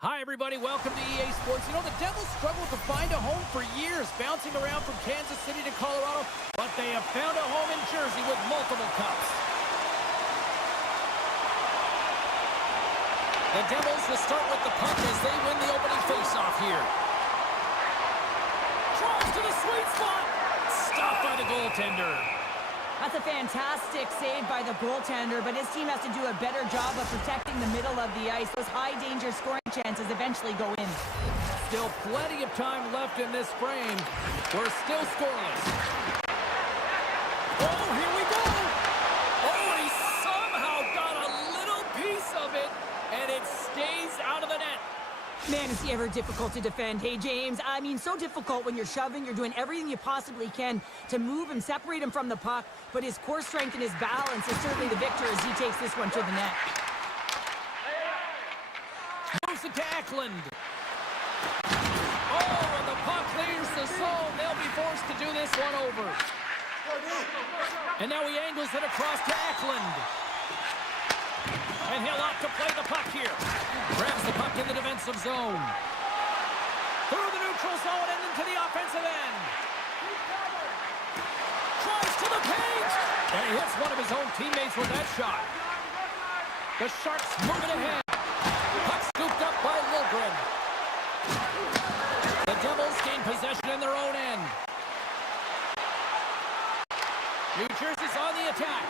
Hi, everybody. Welcome to EA Sports. You know, the Devils struggled to find a home for years, bouncing around from Kansas City to Colorado, but they have found a home in Jersey with multiple cups. The Devils will start with the puck as they win the opening faceoff here. Drives to the sweet spot. Stopped by the goaltender. That's a fantastic save by the goaltender, but his team has to do a better job of protecting the middle of the ice. Those high-danger scoring chances eventually go in. Still plenty of time left in this frame. We're still scoreless. Oh, here we go! Oh, he somehow got a little piece of it, and it stays out of the net. Man, is he ever difficult to defend. Hey, James, I mean, so difficult when you're shoving, you're doing everything you possibly can to move him, separate him from the puck, but his core strength and his balance is certainly the victor as he takes this one to the net. Moves it to Eklund. Oh, and the puck leaves the zone. They'll be forced to do this one over. And now he angles it across to Eklund. And he'll opt to play the puck here. Grabs the puck in the defensive zone. Through the neutral zone and into the offensive end. Tries to the paint. And he hits one of his own teammates with that shot. The Sharks moving ahead. Puck scooped up by Liljegren. The Devils gain possession in their own end. New Jersey's on the attack.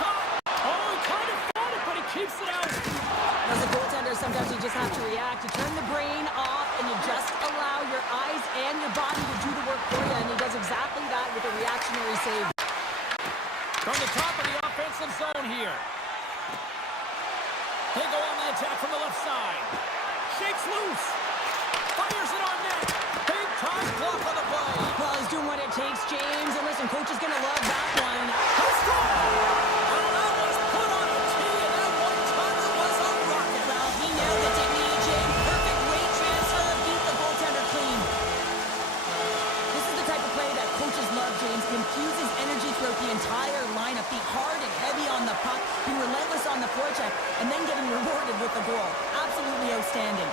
Shot. Oh, he kind of fought it, but he keeps it out. As a goaltender, sometimes you just have to react. You turn the brain off, and you just allow your eyes and your body to do the work for you, and he does exactly that with a reactionary save. From the top of the offensive zone here. They go on the attack from the left side. Shakes loose. Fires it on net. Big time block on the play. Well, he's doing what it takes, James. And listen, coach is going to love that one. He'll score! And that was put on a tee, and that one-timer was a rocket. Well, he nailed it, didn't he, James? Perfect weight transfer. Beat the goaltender clean. This is the type of play that coaches love, James. He infuses energy throughout the entire lineup. Be hard and heavy on the puck. Be relentless on the forecheck. And then getting rewarded with the goal. Absolutely outstanding.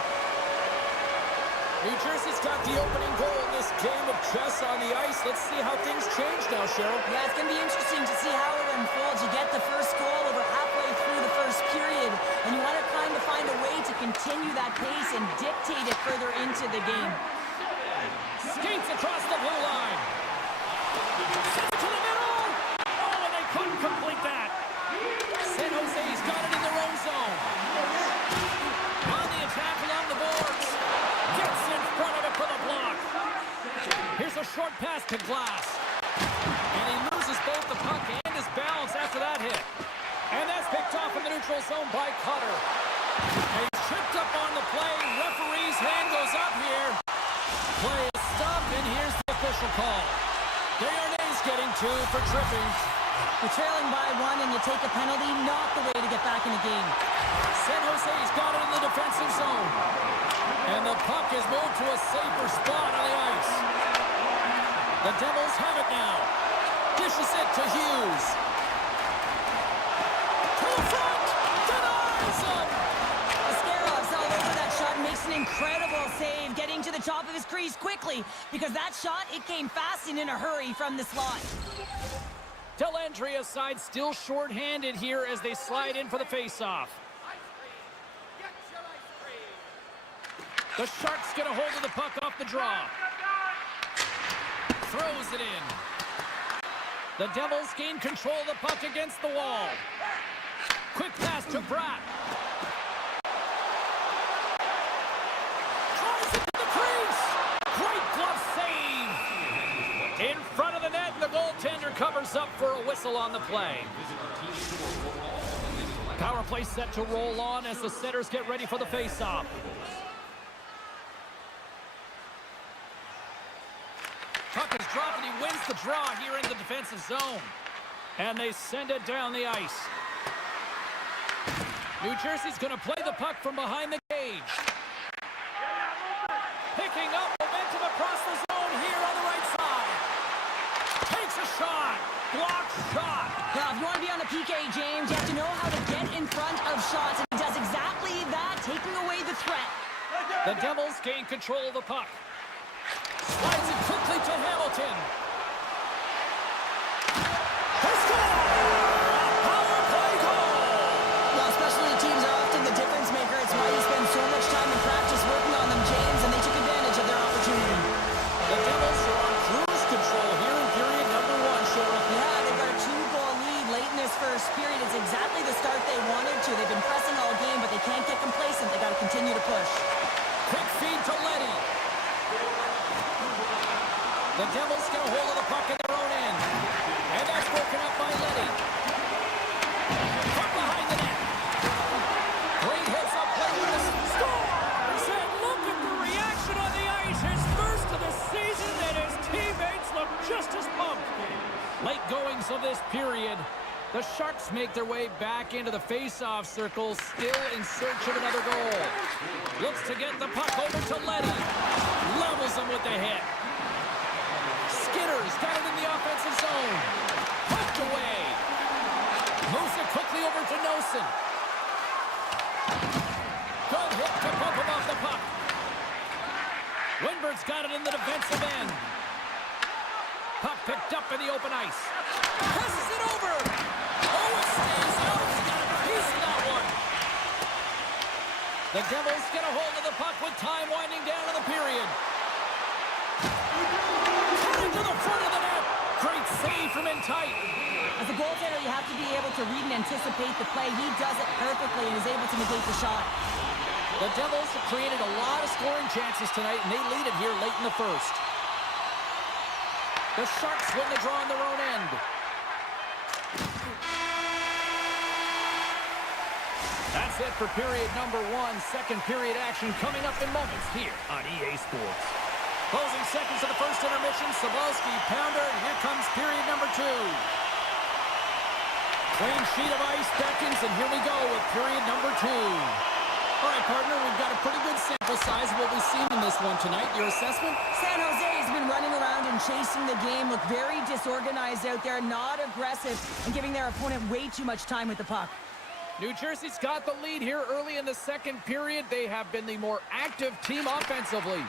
New Jersey's got the opening goal in this game of chess on the ice. Let's see how things change now, Cheryl. Yeah, it's going to be interesting to see how it unfolds. You get the first goal over halfway through the first period, and you want to kind of find a way to continue that pace and dictate it further into the game. Skates across the blue line. Sends it to the middle. Oh, and they couldn't complete that. San Jose's got it in their own zone. On the attack along the boards. Gets in front of it for the block. Here's a short pass to Glass. And he loses both the puck and his balance after that hit. And that's picked off in the neutral zone by Cutter. And he's tripped up on the play. Referee's hand goes up here. Play is stopped, and here's the official call. Desharnais getting 2 for tripping. You're trailing by 1 and you take a penalty, not the way to get back in the game. San Jose's got it in the defensive zone. And the puck is moved to a safer spot on the ice. The Devils have it now. Dishes it to Hughes. To the front. Denies him. Ascarov's all over that shot, makes an incredible save, getting to the top of his crease quickly, because that shot, it came fast and in a hurry from the slot. Dellandria's side still short-handed here as they slide in for the face-off. The Sharks get a hold of the puck off the draw. Throws it in. The Devils gain control of the puck against the wall. Quick pass to Bratt. Tries it to the crease. Great glove save. In front of the net, the goaltender covers up for a whistle on the play. Power play set to roll on as the setters get ready for the face-off. Puck is dropped and he wins the draw here in the defensive zone. And they send it down the ice. New Jersey's going to play the puck from behind the cage. Picking up momentum across the zone here on the right side. Takes a shot. Blocked shot. Now, if you want to be on a PK, James, you have to know how to get in front of shots. And he does exactly that, taking away the threat. The Devils gain control of the puck. Slides it quickly to Hamilton. They score! A power play goal! Well, specialty teams are often the difference maker. It's why you spend so much time in practice working on them, James, and they took advantage of their opportunity. The Devils are on cruise control here in period number 1, Cheryl. Yeah, they've got a 2-goal lead late in this first period. It's exactly the start they wanted to. They've been pressing all game, but they can't get complacent. They got to continue to push. Quick feed to Leddy. The Devils get a hold of the puck in their own end. And that's broken up by Leddy. Puck behind the net. Great hits up play with this. Scores! And look at the reaction on the ice. His first of the season, and his teammates look just as pumped. Late goings of this period. The Sharks make their way back into the face-off circle, still in search of another goal. Looks to get the puck over to Leddy. Levels him with the hit. Skinner's got it in the offensive zone. Pucked away. Moves it quickly over to Nosen. Good hit to bump him off the puck. Winbert's got it in the defensive end. Puck picked up in the open ice. Passes it over. Oh, it stays out. He's got a piece of that one. The Devils get a hold of the puck with time winding down in the period. Cutting to the front of the net. Great save from in tight. As a goaltender, you have to be able to read and anticipate the play. He does it perfectly and is able to negate the shot. The Devils have created a lot of scoring chances tonight, and they lead it here late in the first. The Sharks win the draw on their own end. That's it for period number 1. Second period action coming up in moments here on EA Sports. Closing seconds of the first intermission, Sabalski, pounder, and here comes period number 2. Clean sheet of ice beckons, and here we go with period number 2. All right, partner, we've got a pretty good sample size of what we've seen in this one tonight. Your assessment? San Jose has been running around and chasing the game, look very disorganized out there, not aggressive, and giving their opponent way too much time with the puck. New Jersey's got the lead here early in the second period. They have been the more active team offensively.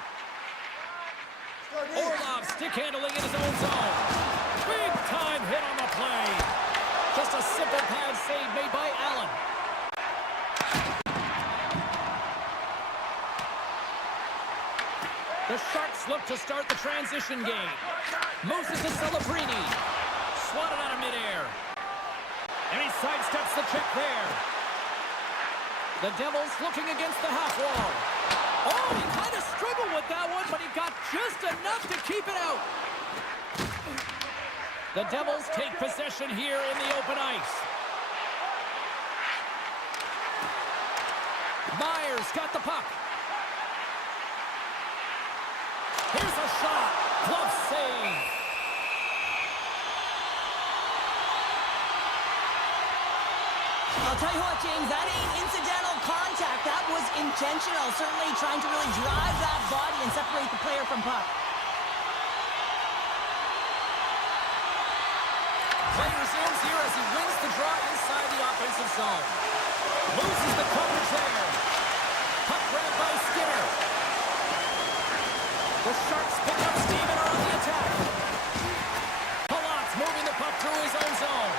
Orlov stick handling in his own zone. Big time hit on the play. Just a simple pad save made by Allen. The Sharks look to start the transition game. Moves it to Celebrini. Swatted out of midair. And he sidesteps the check there. The Devils looking against the half wall. Oh, he kind of struggled with that one, but he got just enough to keep it out. The Devils take possession here in the open ice. Myers got the puck. Here's a shot. Glove save. I'll tell you what, James, that ain't incidental contact. That was intentional. Certainly trying to really drive that body and separate the player from puck. Play resumes here as he wins the draw inside the offensive zone. Loses the coverage there. Puck grabbed by Skinner. The Sharks pick up steam and are on the attack. Palat's moving the puck through his own zone.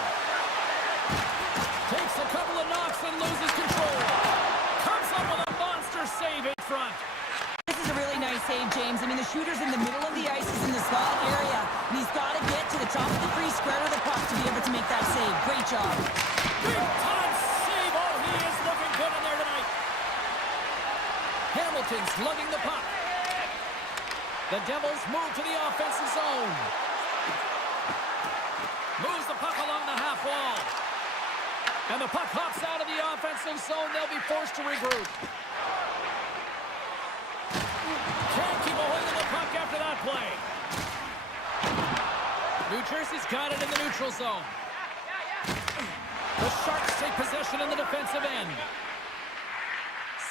Takes a couple of knocks and loses control. Comes up with a monster save in front. This is a really nice save, James. I mean, the shooter's in the middle of the ice, is in the slot area, and he's got to get to the top of the crease, square to the puck to be able to make that save. Great job. Big time save. Oh, he is looking good in there tonight. Hamilton's lugging the puck. The Devils move to the offensive zone. Moves the puck along the half wall. And the puck hops out of the offensive zone. They'll be forced to regroup. Can't keep a hold of the puck after that play. New Jersey's got it in the neutral zone. The Sharks take possession in the defensive end.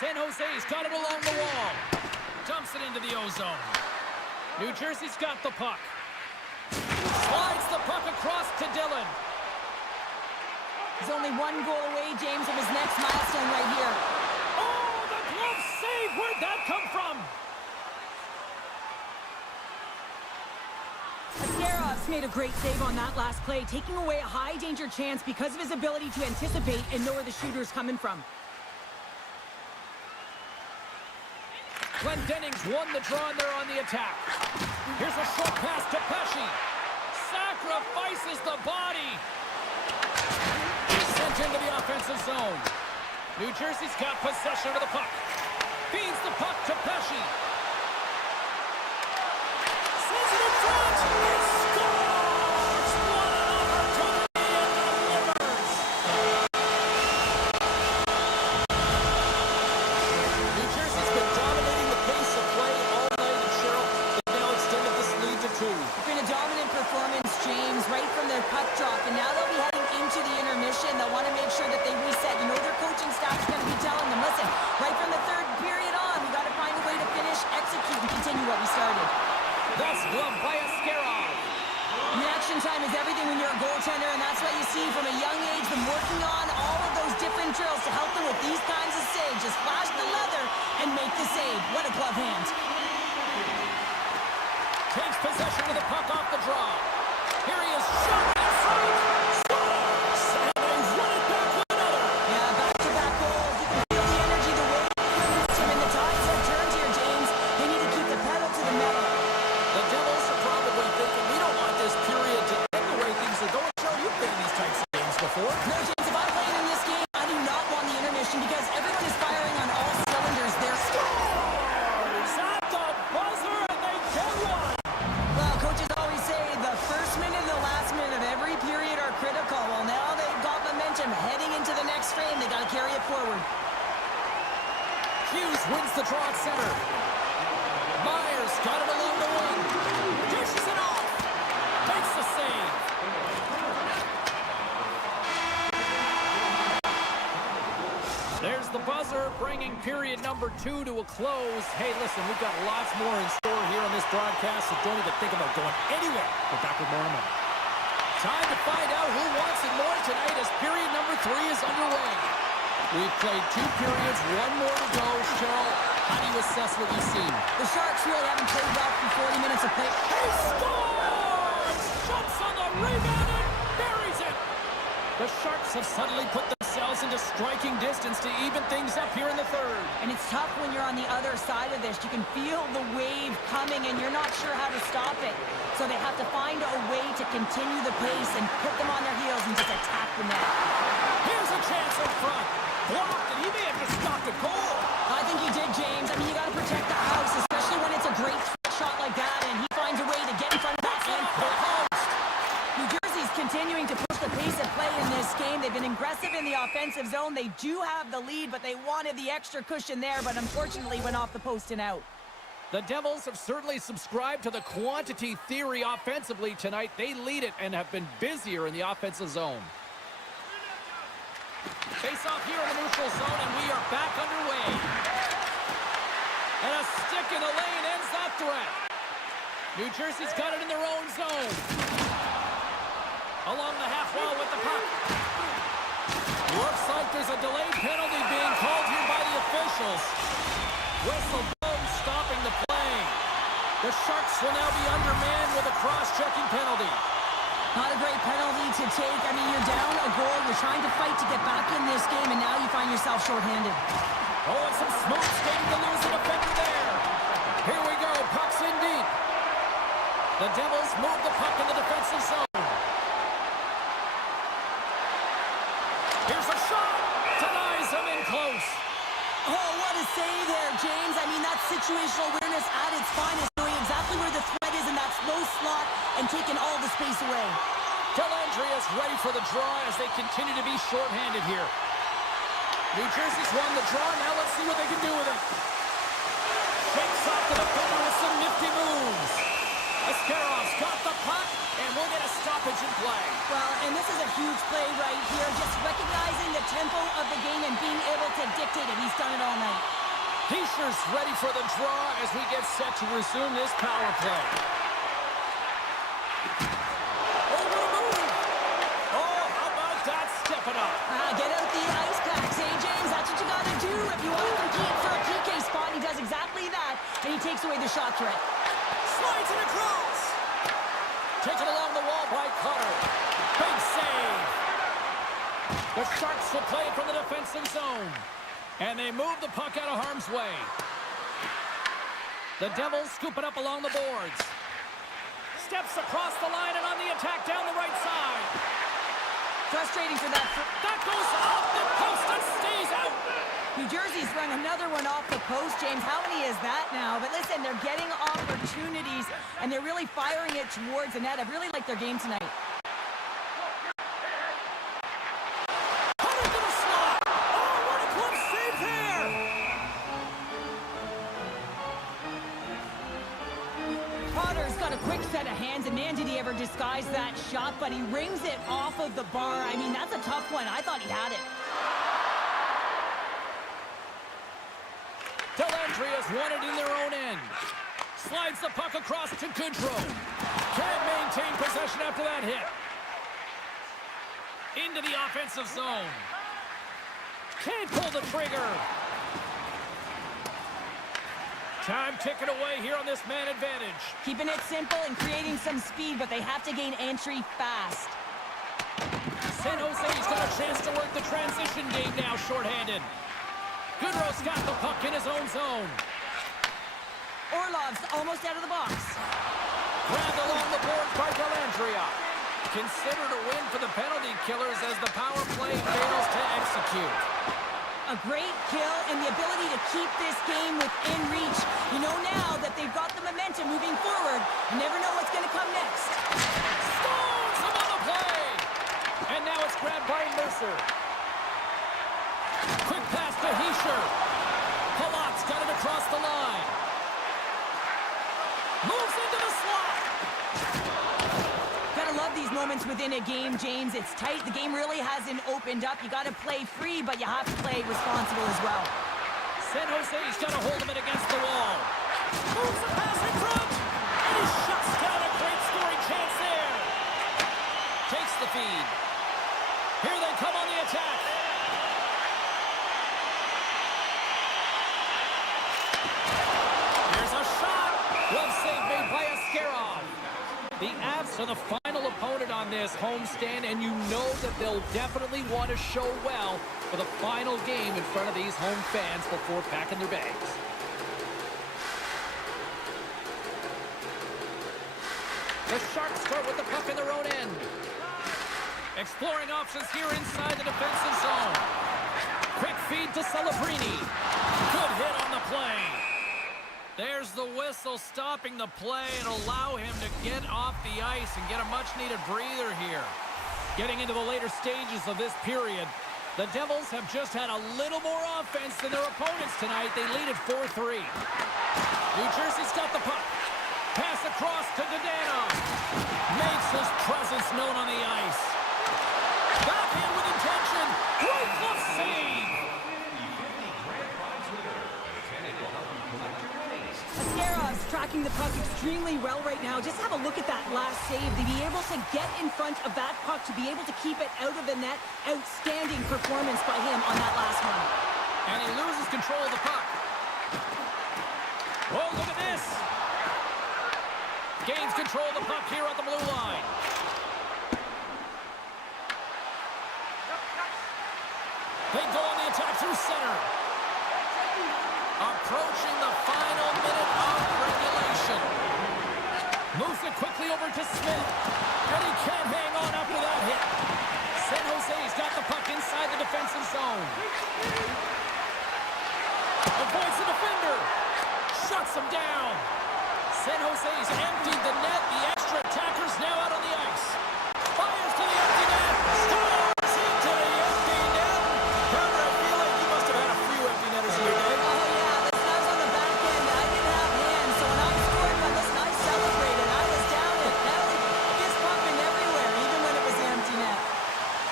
San Jose's got it along the wall. Dumps it into the O-zone. New Jersey's got the puck. Slides the puck across to Dillon. He's only one goal away, James, from his next milestone right here. Oh, the glove save! Where'd that come from? Ascarov's made a great save on that last play, taking away a high-danger chance because of his ability to anticipate and know where the shooter's coming from. Glendening's won the draw and they're on the attack. Here's a short pass to Pesci. Sacrifices the body. Sent into the offensive zone. New Jersey's got possession of the puck. Feeds the puck to Pesci. Sends it in front. He scores! What an opportunity and delivers. New Jersey's been dominating the pace of play all night, and Cheryl, they've now extended this lead to 2. It's been a dominant performance, James, right from their puck drop, and now they'll be heading into the intermission. They'll want to make sure that they reset. You know their coaching staff is going to be telling them, listen, right from the third period on, we got to find a way to finish, execute, and continue what we started. That's gloved by Ascarov. Reaction time is everything when you're a goaltender, and that's why you see from a young age them working on all of those different drills to help them with these kinds of saves. Just flash the leather and make the save. What a glove hand. Takes possession of the puck off the draw. Here he is, shot in front. Scores! And they run it back with another. Yeah, back-to-back goals. You can feel the energy, the weight. And the tides have turned here, James. They need to keep the pedal to the metal. The Devils are probably thinking, we don't want this period to end the way things are going. Joe, you've been in these types of games before. No, James, if I'm playing in this game, I do not want the intermission because everyone is firing on all cylinders. They're Scores at the buzzer, and they get one. Well, coaches always say the first minute and the last minute of every period are critical. Well, now they've got momentum heading into the next frame. They got to carry it forward. Hughes wins the draw at center. Myers got it along the wing. Dishes it off. Makes the save. There's the buzzer, bringing period number 2 to a close. Hey, listen, we've got lots more in store here on this broadcast, so don't even think about going anywhere. We're back with more in a moment. Time to find out who wants it more tonight as period number 3 is underway. We've played 2 periods, 1 more to go. Cheryl, how do you assess what you've seen? The Sharks really haven't played well for 40 minutes of play. He scores! Jumps on the rebound and buries it! The Sharks have suddenly put themselves into striking distance to even things up here in the third. And it's tough when you're on the other side of this. You can feel the wave coming and you're not sure how to stop it. So they have to find a way to continue the pace and put them on their heels and just attack the net. Here's a chance up front. Blocked, and he may have just stopped a goal. I think he did, James. I mean, you got to protect the house, especially when it's a great shot like that, and he finds a way to get in front of that and post. New Jersey's continuing to push the pace of play in this game. They've been aggressive in the offensive zone. They do have the lead, but they wanted the extra cushion there, but unfortunately went off the post and out. The Devils have certainly subscribed to the quantity theory offensively tonight. They lead it and have been busier in the offensive zone. Face off here in the neutral zone, and we are back underway. And a stick in the lane ends that threat. New Jersey's got it in their own zone. Along the half wall with the puck. Looks like there's a delayed penalty being called here by the officials. Whistle blows, stopping the play. The Sharks will now be undermanned with a cross-checking penalty. Not a great penalty to take. I mean, you're down a goal. You're trying to fight to get back in this game, and now you find yourself shorthanded. Oh, and some smooth skating to lose a defender there. Here we go. Puck's in deep. The Devils move the puck in the defensive zone. Here's a shot. Denies him in close. Oh, what a save there, James. I mean, that's situational awareness at its finest, knowing exactly where the threat is in that slow slot and taking all the space away. Delandria's ready for the draw as they continue to be shorthanded here. New Jersey's won the draw. Now let's see what they can do with it. Shakes off the defender with some nifty moves. Ascarov's got the puck, and we'll get a stoppage in play. Well, and this is a huge play right here. Just recognizing the tempo of the game and being able to dictate it. He's done it all night. Heischer's ready for the draw as we get set to resume this power play. Over the move. Oh, how about that stepping up? Get out the ice packs, hey, James? That's what you got to do if you want to compete for a PK spot. He does exactly that, and he takes away the shot threat. Slides it across. Taken along the wall by Cutter. Big save. The Sharks will play it from the defensive zone. And they move the puck out of harm's way. The Devils scoop it up along the boards. Steps across the line and on the attack down the right side. Frustrating for that. That goes off the post and stays out. New Jersey's run another one off the post, James. How many is that now? But listen, they're getting opportunities, and they're really firing it towards the net. I've really liked their game tonight. Set of hands, and man, did he ever disguise that shot, but he rings it off of the bar. I mean, that's a tough one. I thought he had it. Delandria's won it in their own end. Slides the puck across to Goodrow. Can't maintain possession after that hit. Into the offensive zone. Can't pull the trigger. Time ticking away here on this man advantage. Keeping it simple and creating some speed, but they have to gain entry fast. San Jose's got a chance to work the transition game now, shorthanded. Goodrow's got the puck in his own zone. Orlov's almost out of the box. Grabbed along the boards by Delandria. Considered a win for the penalty killers as the power play fails to execute. A great kill and the ability to keep this game within reach. You know now that they've got the momentum moving forward. You never know what's going to come next. Stones him on the play! And now it's grabbed by Mercer. Quick pass to Hischer. Palat's got it across the line. Moves into the slot. Gotta love these moments within a game, James. It's tight. The game really hasn't opened up. You gotta play free, but you have to play responsible as well. San Jose's got a hold of it against the wall. Moves the pass in front. And he shuts down a great scoring chance there. Takes the feed. Here they come on the attack. Here's a shot. Glove save made by Ascarov. The Avs are the final opponent on this homestand, and you know that they'll definitely want to show well for the final game in front of these home fans before packing their bags. The Sharks start with the puck in their own end. Exploring options here inside the defensive zone. Quick feed to Celebrini. Good hit on the play. There's the whistle stopping the play and allow him to get off the ice and get a much-needed breather here. Getting into the later stages of this period, the Devils have just had a little more offense than their opponents tonight. They lead at 4-3. New Jersey's got the puck. Pass across to Dadonov. Makes his presence known on the ice. Backhand with intention. Great glove save. Ascarov's tracking the puck extremely well right now. Just have a look at that last save. To be able to get in front of that puck, to be able to keep it out of the net. Outstanding performance by him on that last one. And he loses control of the puck. Oh, look at this. Gains control of the puck here at the blue line. They go on the attack through center. Approaching the final minute of regulation. Moves it quickly over to Smith. And he can't hang on after that hit. San Jose's got the puck inside the defensive zone. Avoids the defender. Shuts him down. San Jose's emptied the net. The extra attacker's now out on the ice. Fires Scores into the empty net. Trevor, I feel like you must have had a few empty netters in your day. Oh, yeah, listen, I was on the back end. I didn't have hands, so when I scored one, listen, I celebrated. I was down it. Fist pumping everywhere, even when it was the empty net.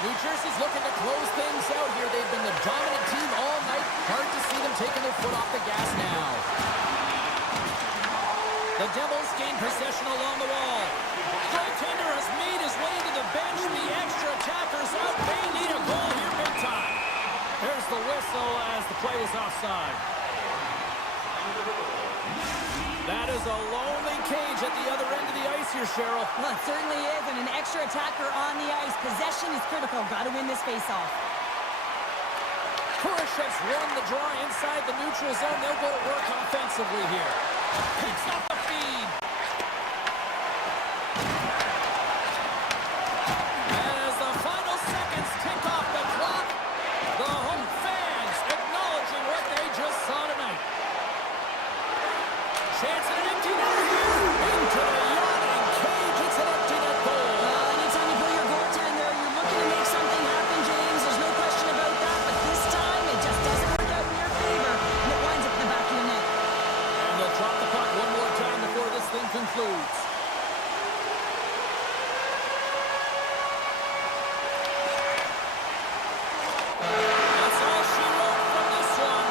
New Jersey's looking to close things out here. They've been the dominant team all night. Hard to see them taking their foot off the gas now. The Devils gain possession along the wall. Goaltender has made his way to the bench. The extra attackers out. They need a goal here big time. There's the whistle as the play is offside. That is a lonely cage at the other end of the ice here, Cheryl. Well, it certainly is, and an extra attacker on the ice. Possession is critical. Got to win this faceoff. Kurashev's won the draw inside the neutral zone. They'll go to work offensively here. Picks up the feed. And as the final seconds tick off the clock, the home fans acknowledging what they just saw tonight. Chance at an empty net here. Into the yawning cage. It's an empty net goal. Anytime you pull your goaltender, you're looking to make something happen, James. There's no question about that. But this time, it just doesn't work out in your favor, and it winds up in the back of your net. And they'll drop the puck one more time before this thing concludes. That's all she wrote from this one.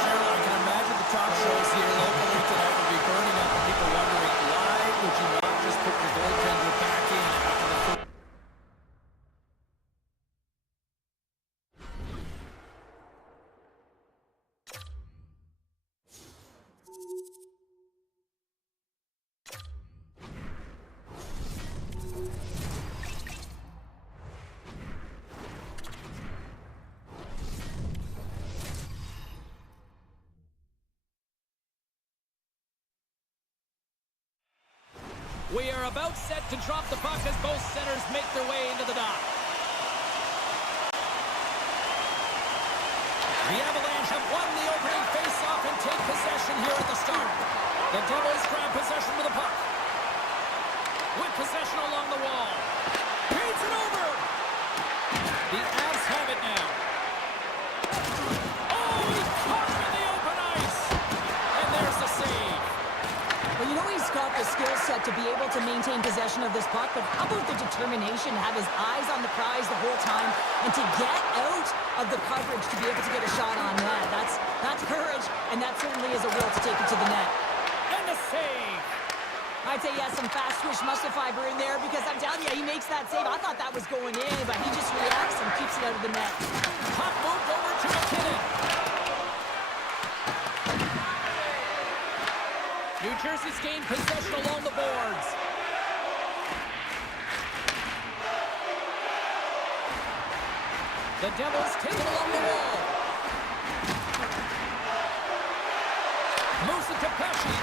Cheryl, I can imagine the talk shows here locally tonight will be burning up and people wondering, why would you not just put your goaltender back in after the first? We are about set to drop the puck as both centers make their way into the dock. The Avalanche have won the opening face-off and take possession here at the start. The Devils grab possession with the puck. With possession along the wall. Feeds it over. The Avs have it now. Oh, he caught him in the open ice. And there's the save. Well, you know he's got the skill set to be able to maintain possession of this puck, but how about the determination to have his eyes on the prize the whole time and to get out of the coverage to be able to get a shot on net? That's courage, and that certainly is a will to take it to the net. And the save. I'd say, yes, some fast twitch muscle fiber in there because I'm telling you, he makes that save. I thought that was going in, but he just reacts and keeps it out of the net. Puck moved over to McKinnon. New Jersey's gained possession along the boards. The Devils take it along the wall. Moves it to Pesci.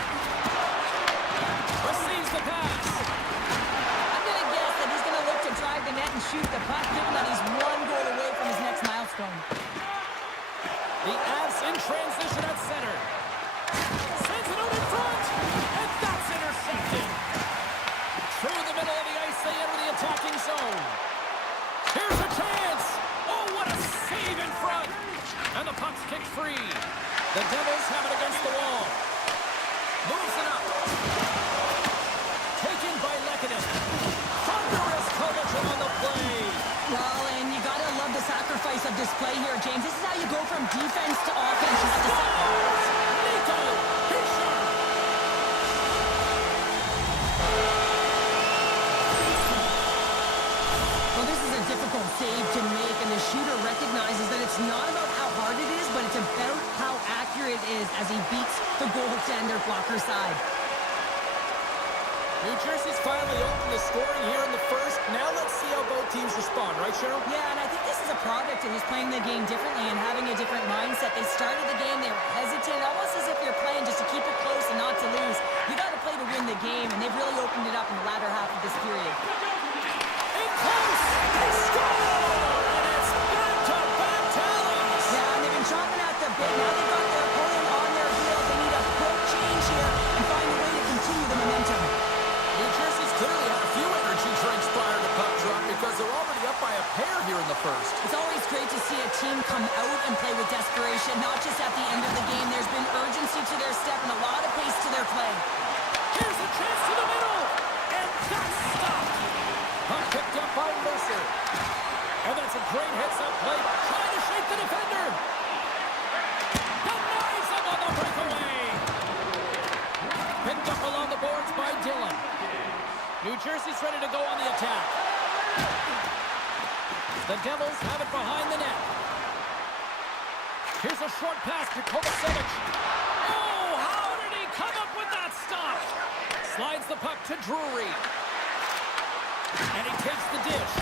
Receives the pass. I'm going to guess that he's going to look to drive the net and shoot the puck, given that he's one goal away from his next milestone. The Avs in transition at center. Sends it out in front. And that's intercepted. Through the middle of the ice, they enter the attacking zone. Here's a chance. Oh, what a save in front. And the puck's kicked free. The Devils have it against the wall. Moves it up. Taken by Lehkonen. Thunderous collision on the play. Well, and you got to love the sacrifice of this play here, James. This is how you go from defense to offense. You have to Nico Hischier. Well, this is a difficult save to make, and the shooter recognizes that it's not about how hard it is, but it's about how accurate it is as he beats the goaltender blocker side. New Jersey's finally opened the scoring here in the first. Now let's see how both teams respond, right, Cheryl? Yeah, and I think this is a product of just playing the game differently and having a different mindset. They started the game, they were hesitant, almost as if you're playing just to keep it close and not to lose. You got to play to win the game, and they've really opened it up in the latter half of this period. In close! They score! And it's back-to-back tallies! Yeah, and they've been chopping at the bit. Now they've got their opponent on their heels. They need a quick change here and find a way to continue the momentum. New Jersey's clearly had a few energy drinks prior to puck drop because they're already always great to see a team come out and play with desperation, not just at the end of the game. There's been urgency to their step and a lot of pace to their play. Here's a chance to the middle, and that's stopped. Puck picked up by Mercer. And that's a great heads-up play, trying to shake the defender. Denies him on the breakaway. Picked up along the boards by Dillon. New Jersey's ready to go on the attack. The Devils have it behind the net. Here's a short pass to Kovacevic. Oh, how did he come up with that stop? Slides the puck to Drury. And he takes the dish.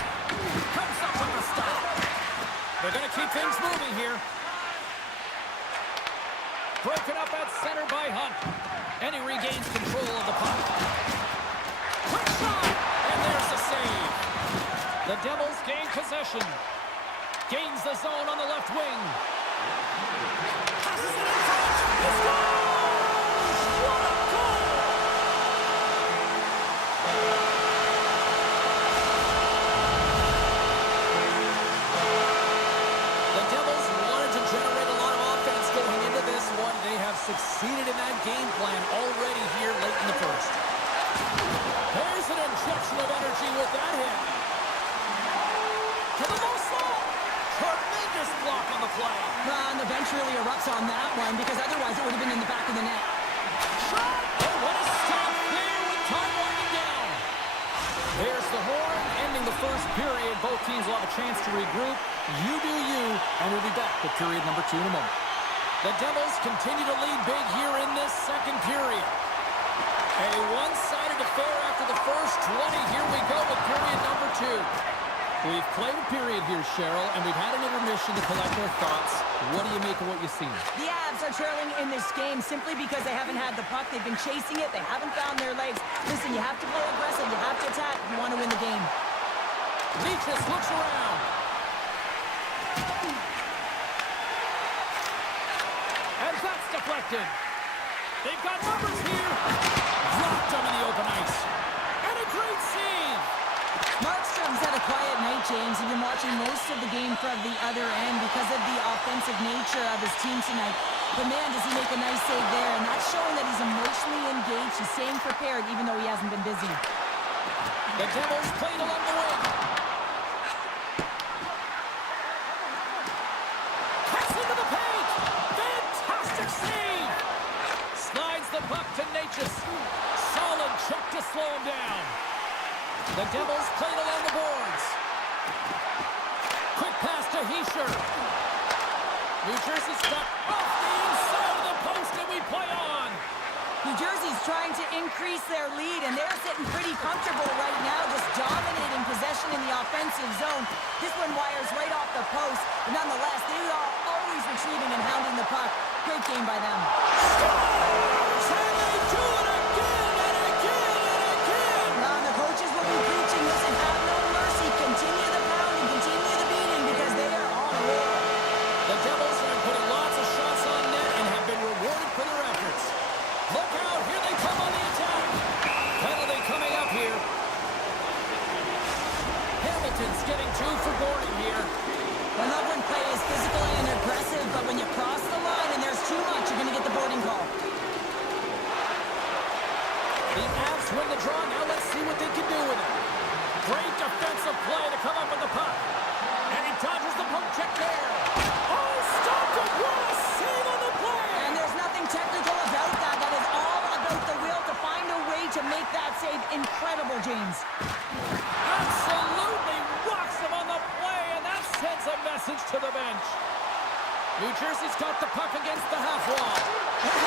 Comes up with the stop. They're going to keep things moving here. Broken up at center by Hunt. And he regains control of the puck. Quick shot! And there's the save. The Devils gain possession. Gains the zone on the left wing. Passes it in front. He scores! What a goal! The Devils wanted to generate a lot of offense going into this one. They have succeeded in that game plan already here late in the first. There's an injection of energy with that hit. To the low slot. Tremendous block on the play. And the bench really erupts on that one because otherwise it would have been in the back of the net. Shot. Oh, what a stop there with time winding down. There's the horn ending the first period. Both teams will have a chance to regroup. You do you, and we'll be back with period number 2 in a moment. The Devils continue to lead big here in this second period. A one-sided affair after the first 20. Here we go with period number 2. We've played a period here, Cheryl, and we've had an intermission to collect our thoughts. What do you make of what you've seen? The Avs are trailing in this game simply because they haven't had the puck. They've been chasing it. They haven't found their legs. Listen, you have to play aggressive. You have to attack if you want to win the game. Leachus looks around. And that's deflected. They've got numbers here. Dropped them in the open ice. And a great save. Markstrom's had a quiet night, James. He's been watching most of the game from the other end because of the offensive nature of his team tonight. But man, does he make a nice save there. And that's showing that he's emotionally engaged. He's staying prepared even though he hasn't been busy. The Devils played along the wing. Pass into the paint. Fantastic save. Slides the puck to Natchez. Solid check to slow him down. The Devils played along the boards. Quick pass to Hischier. New Jersey stuck off the inside of the post, and we play on. New Jersey's trying to increase their lead, and they're sitting pretty comfortable right now, just dominating possession in the offensive zone. This one wires right off the post, but nonetheless, they are always retrieving and hounding the puck. Great game by them. Scores! And they do it again and again and again! Now, the coaches will be preaching this and have no mercy. Continue the pounding, continue the beating, because they are on a roll. The Devils have been putting lots of shots on net and have been rewarded for their efforts. Look out, here they come on the attack. Penalty coming up here. Hamilton's getting 2 for Gordon here. I love when play is physical and aggressive, but when you cross the line and there's too much, you're going to get the boarding call. The Avs win the draw. Now let's see what they can do with it. Great defensive play to come up with the puck. And he dodges the poke check there. Oh, stopped it. What a save on the play. And there's nothing technical about that. That is all about the will to find a way to make that save incredible, James. Absolutely rocks him on the play, and that sends a message to the bench. New Jersey's got the puck against the half wall. And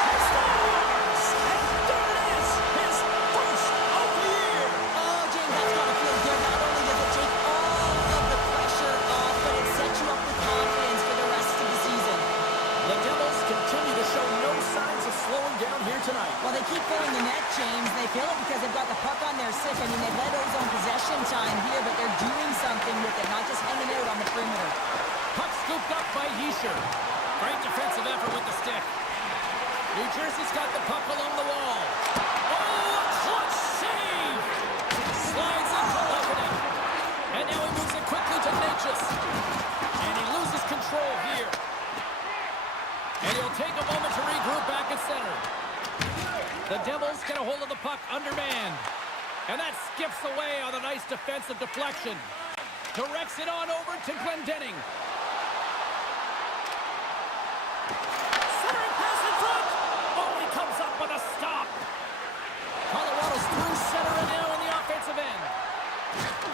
there it is, his first of the year. Oh, James, that's got to feel good. Not only does it take all of the pressure off, but it sets you up with confidence for the rest of the season. The Devils continue to show no signs of slowing down here tonight. Well, they keep filling the net, James. They feel it because they've got the puck on their stick. I mean, they've led ozone possession time here, but they're doing something with it, not just hanging out on the perimeter. Puck scooped up by Hischier. Great defensive effort with the stick. New Jersey's got the puck along the wall. Oh, a clutch save! Slides into Lekanen. And now he moves it quickly to Natchez. And The Devils get a hold of the puck undermanned. And that skips away on a nice defensive deflection. Directs it on over to Glendening. Centering pass in front. Only comes up with a stop. Colorado's through center and now in the offensive end.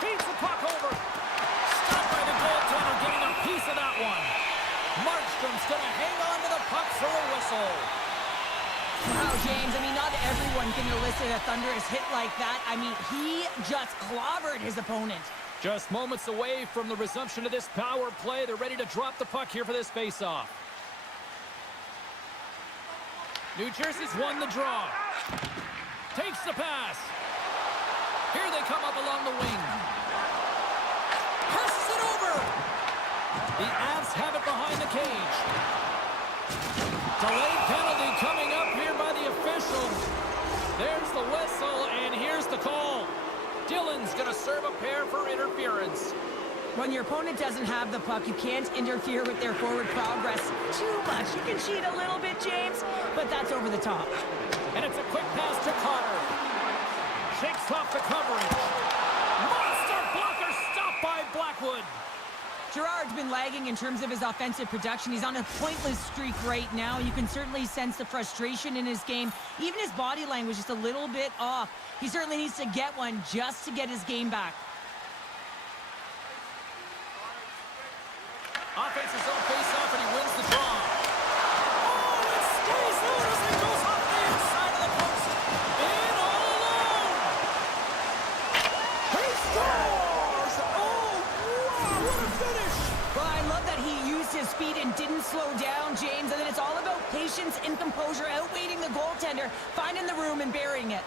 Feeds the puck over. Stopped by the goaltender, getting a piece of that one. Markstrom's going to hang on to the puck for a whistle. Wow, James, I mean, not everyone can elicit a thunderous hit like that. I mean, he just clobbered his opponent. Just moments away from the resumption of this power play. They're ready to drop the puck here for this faceoff. New Jersey's won the draw. Takes the pass. Here they come up along the wing. Passes it over. The Avs have it behind the cage. Delayed penalty coming up here by the official. There's the whistle, and here's the call. Dillon's going to serve a pair for interference. When your opponent doesn't have the puck, you can't interfere with their forward progress too much. You can cheat a little bit, James, but that's over the top. And it's a quick pass to Carter. Shakes off the coverage. Monster blocker stopped by Blackwood. Gerard's been lagging in terms of his offensive production. He's on a pointless streak right now. You can certainly sense the frustration in his game. Even his body language is just a little bit off. He certainly needs to get one just to get his game back. Offense's own face-off, and he wins the draw. Oh, it stays out as it goes off the inside of the post. In all alone. He scores! Oh, wow, what a finish! Well, I love that he used his speed and didn't slow down, James. And then it's all about patience and composure, outweighing the goaltender, finding the room and burying it.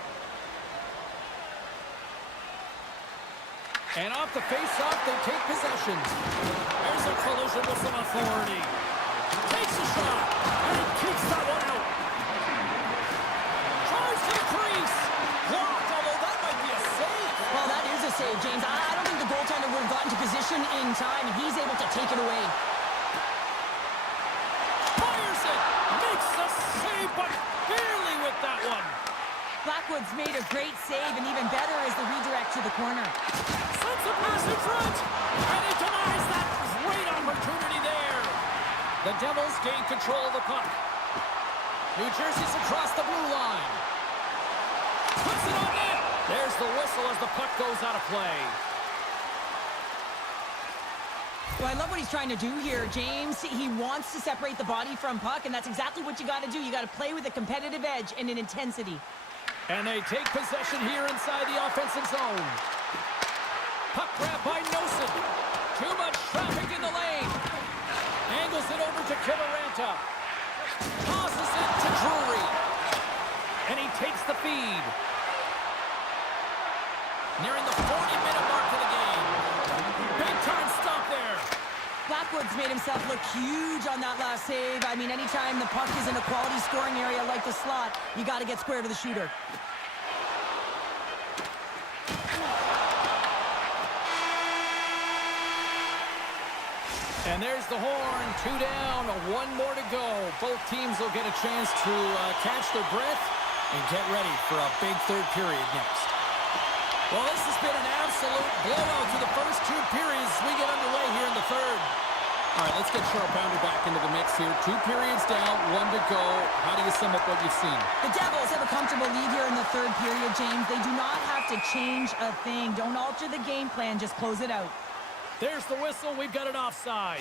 And off the face-off, they take possession. There's a collision with some authority. Takes a shot, and he kicks that one out. Tries to the crease. Blocked, although that might be a save. Well, that is a save, James. I don't think the goaltender would have gotten to position in time, and he's able to take it away. Fires it. Makes the save, but barely with that one. Blackwood's made a great save, and even better is the redirect to the corner. Sends a pass in front, and he denies that great opportunity there. The Devils gain control of the puck. New Jersey's across the blue line. Puts it on net. There's the whistle as the puck goes out of play. Well, I love what he's trying to do here, James. He wants to separate the body from puck, and that's exactly what you got to do. You got to play with a competitive edge and an intensity. And they take possession here inside the offensive zone. Puck grab by Nosen. Too much traffic in the lane. Angles it over to Kivaranta. Tosses it to Drury. And he takes the feed. Nearing the 40-minute mark of the game. Big time stop there. Blackwood's made himself look huge on that last save. I mean, anytime the puck is in a quality scoring area like the slot, you got to get square to the shooter. And there's the horn. 2 down, 1 more to go. Both teams will get a chance to catch their breath and get ready for a big third period next. Well, this has been an absolute blowout through the first 2 periods. We get underway here in the third. All right, let's get Cheryl Pounder back into the mix here. 2 periods down, 1 to go. How do you sum up what you've seen? The Devils have a comfortable lead here in the third period, James. They do not have to change a thing. Don't alter the game plan. Just close it out. There's the whistle. We've got an offside.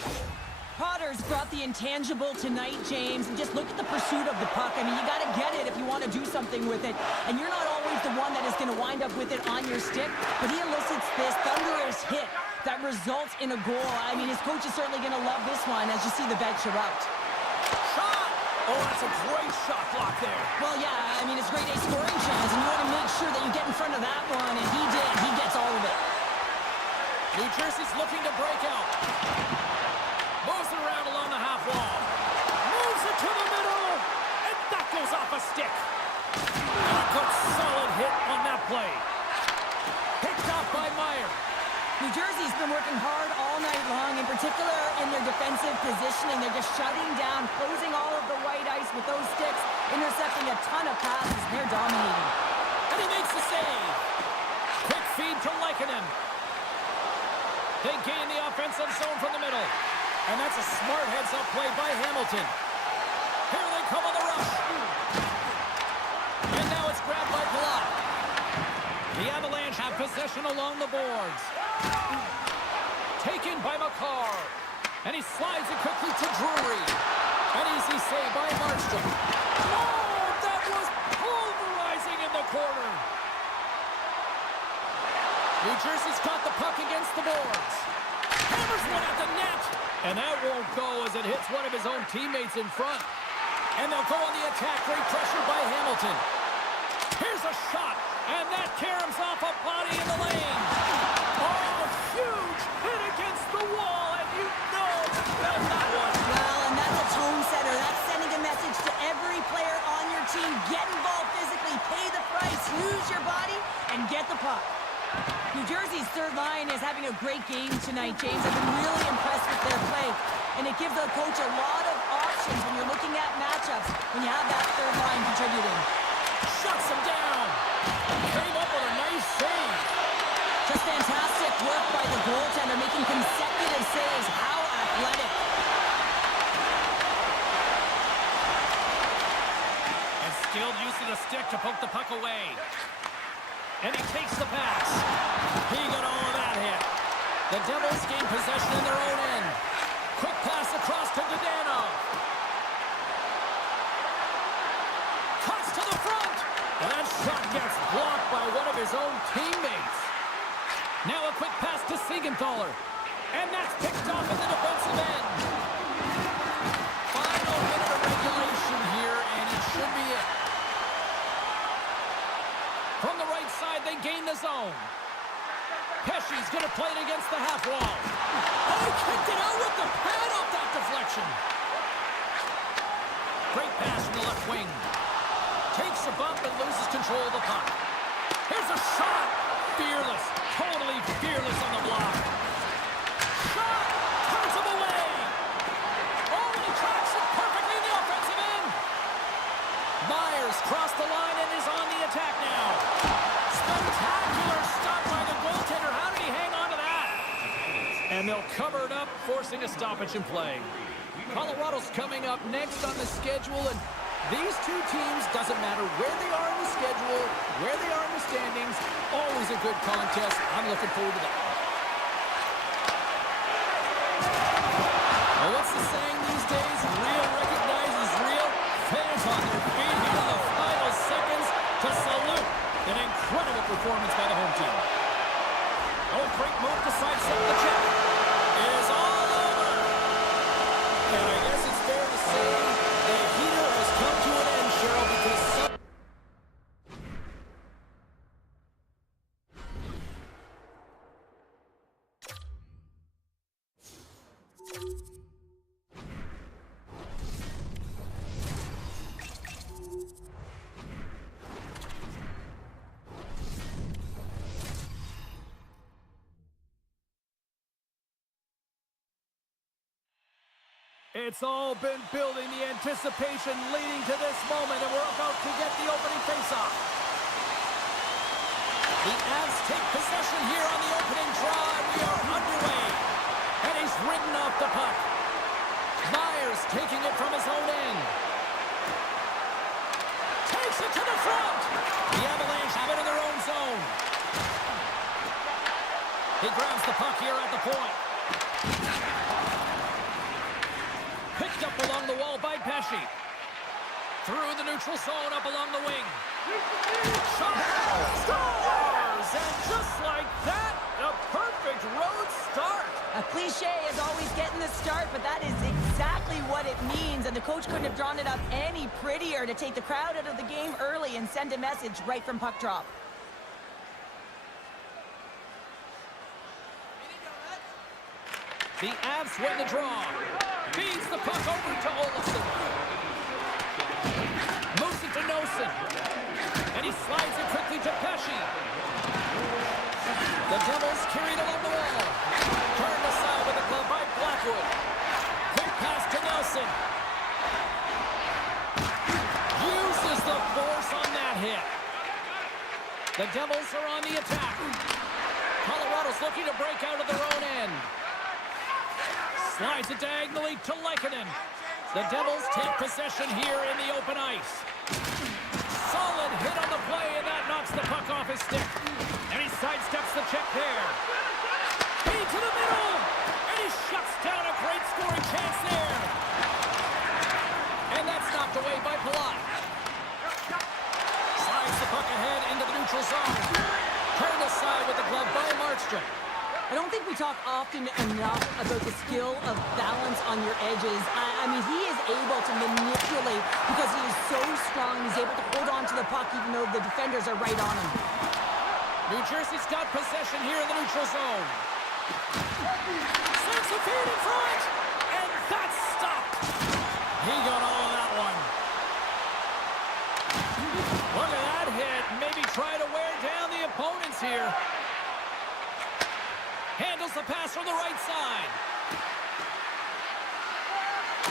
Potter's brought the intangible tonight, James, and just look at the pursuit of the puck. I mean, you got to get it if you want to do something with it, and you're not always the one that is going to wind up with it on your stick, but he elicits this thunderous hit that results in a goal. I mean, his coach is certainly going to love this one as you see the bench erupt. Shot! Oh, that's a great shot block there. Well, yeah, I mean, it's grade A scoring chance, and you want to make sure that you get in front of that one, and he did. He gets all of it. New Jersey's looking to break out. Moves it around along the half wall. Moves it to the middle. And that goes off a stick. And a good solid hit on that play. Picked off by Meyer. New Jersey's been working hard all night long, in particular in their defensive positioning. They're just shutting down, closing all of the white ice with those sticks, intercepting a ton of passes. They're dominating. And he makes the save. Quick feed to Lehkonen. They gain the offensive zone from the middle. And that's a smart heads-up play by Hamilton. Here they come on the rush. And now it's grabbed by Palat. The Avalanche have possession along the boards. Taken by McCarr. And he slides it quickly to Drury. An easy save by Markstrom. Oh, that was pulverizing in the corner. New Jersey's got the puck against the boards. Hammers one at the net. And that won't go as it hits one of his own teammates in front. And they'll go on the attack. Great pressure by Hamilton. Here's a shot. And that caroms off a body in the lane. Oh, huge hit against the wall. And you know he felt that one. Well, and that's a tone setter. That's sending a message to every player on your team. Get involved physically. Pay the price. Use your body and get the puck. New Jersey's third line is having a great game tonight, James. I've been really impressed with their play. And it gives the coach a lot of options when you're looking at matchups when you have that third line contributing. Shuts him down. Came up with a nice save. Just fantastic work by the goaltender, making consecutive saves. How athletic. And skilled use of the stick to poke the puck away. And he takes the pass. He got all of that hit. The Devils gain possession in their own end. Quick pass across to Dadano. Cuts to the front. And that shot gets blocked by one of his own teammates. Now a quick pass to Siegenthaler. And that's picked off at the defensive end. Final minute of regulation here, and it should be it. From the right side, they gain the zone. Pesci's going to play it against the half wall. Oh, he kicked it out with the pad off that deflection. Great pass from the left wing. Takes a bump and loses control of the puck. Here's a shot. Fearless. Totally fearless on the block. Shot. Turns him away. Oh, and he tracks it perfectly in the offensive end. Myers crossed the line and is on the attack now. Spectacular stop by the goaltender. How did he hang on to that? And they'll cover it up, forcing a stoppage in play. Colorado's coming up next on the schedule, and these two teams, doesn't matter where they are in the schedule, where they are in the standings, always a good contest. I'm looking forward to that. Well, what's the saying these days? Real recognizes real. Fans on their feet here in the final seconds to salute an incredible performance by the home team. Oh, great move to sidestep the check. It is all over. And I guess it's fair to say the heater has come to an end, Cheryl, because it's all been building, the anticipation leading to this moment, and we're about to get the opening faceoff. The Avs take possession here on the opening draw, and we are underway. And he's ridden off the puck. Myers taking it from his own end. Takes it to the front. The Avalanche have it in their own zone. He grabs the puck here at the point. Picked up along the wall by Pesci. Through the neutral zone, up along the wing. Shot! Scores! And just like that, a perfect road start. A cliche is always getting the start, but that is exactly what it means. And the coach couldn't have drawn it up any prettier to take the crowd out of the game early and send a message right from puck drop. The Avs win the draw. Feeds the puck over to Olofsson. Moves it to Nosen. And he slides it quickly to Pesci. The Devils carried along the wall. Turned aside with the glove by Blackwood. The Devils are on the attack. Colorado's looking to break out of their own end. Slides it diagonally to Lehkonen. The Devils take possession here in the open ice. Solid hit on the play, and that knocks the puck off his stick. And he sidesteps the check there. Feed to the middle, and he shuts down a great scoring chance there. And that's knocked away by Palat. Slides the puck ahead into the neutral zone. Turned aside with the glove by Markstrom. I don't think we talk often enough about the skill of balance on your edges. I mean, he is able to manipulate because he is so strong. He's able to hold on to the puck even though the defenders are right on him. New Jersey's got possession here in the neutral zone. Sends the feed in front, and that's stopped. He got all of that one. Look at that hit. Maybe try to wear down the opponents here. Handles the pass from the right side.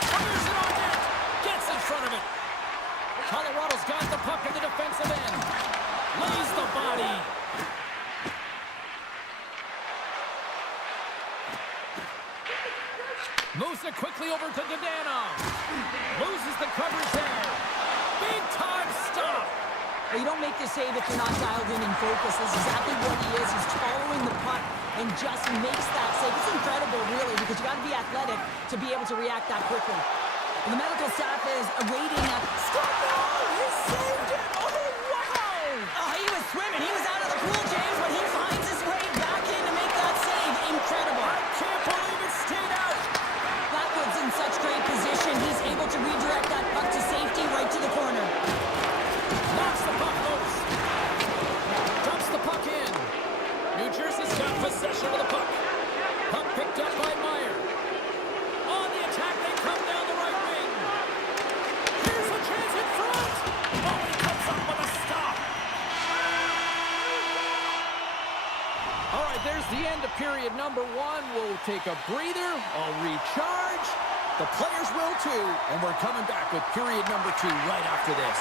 Fires it on net. Gets in front of it. Colorado's got the puck in the defensive end. Lays the body. Moves it quickly over to Dadonov. Loses the coverage there. Big time stop. Well, you don't make the save if you're not dialed in and focused. That's exactly what he is. He's following the puck and just makes that save. It's incredible, really, because you got to be athletic to be able to react that quickly. And the medical staff is awaiting that. Stop! He saved it! Oh, wow! Oh, he was swimming. He was out of the pool, James, but he finds his way back in to make that save. Incredible. I can't believe it stayed out. Blackwood's in such great position. He's able to redirect that puck to safety right to the corner. Knocks the puck loose. Dumps the puck in. New Jersey's got possession of the puck. Puck picked up by Meyer. On the attack, they come down the right wing. Here's a chance in front. Oh, he comes up with a stop. All right, there's the end of period number one. We'll take a breather. I'll recharge. The players will too. And we're coming back with period number two right after this.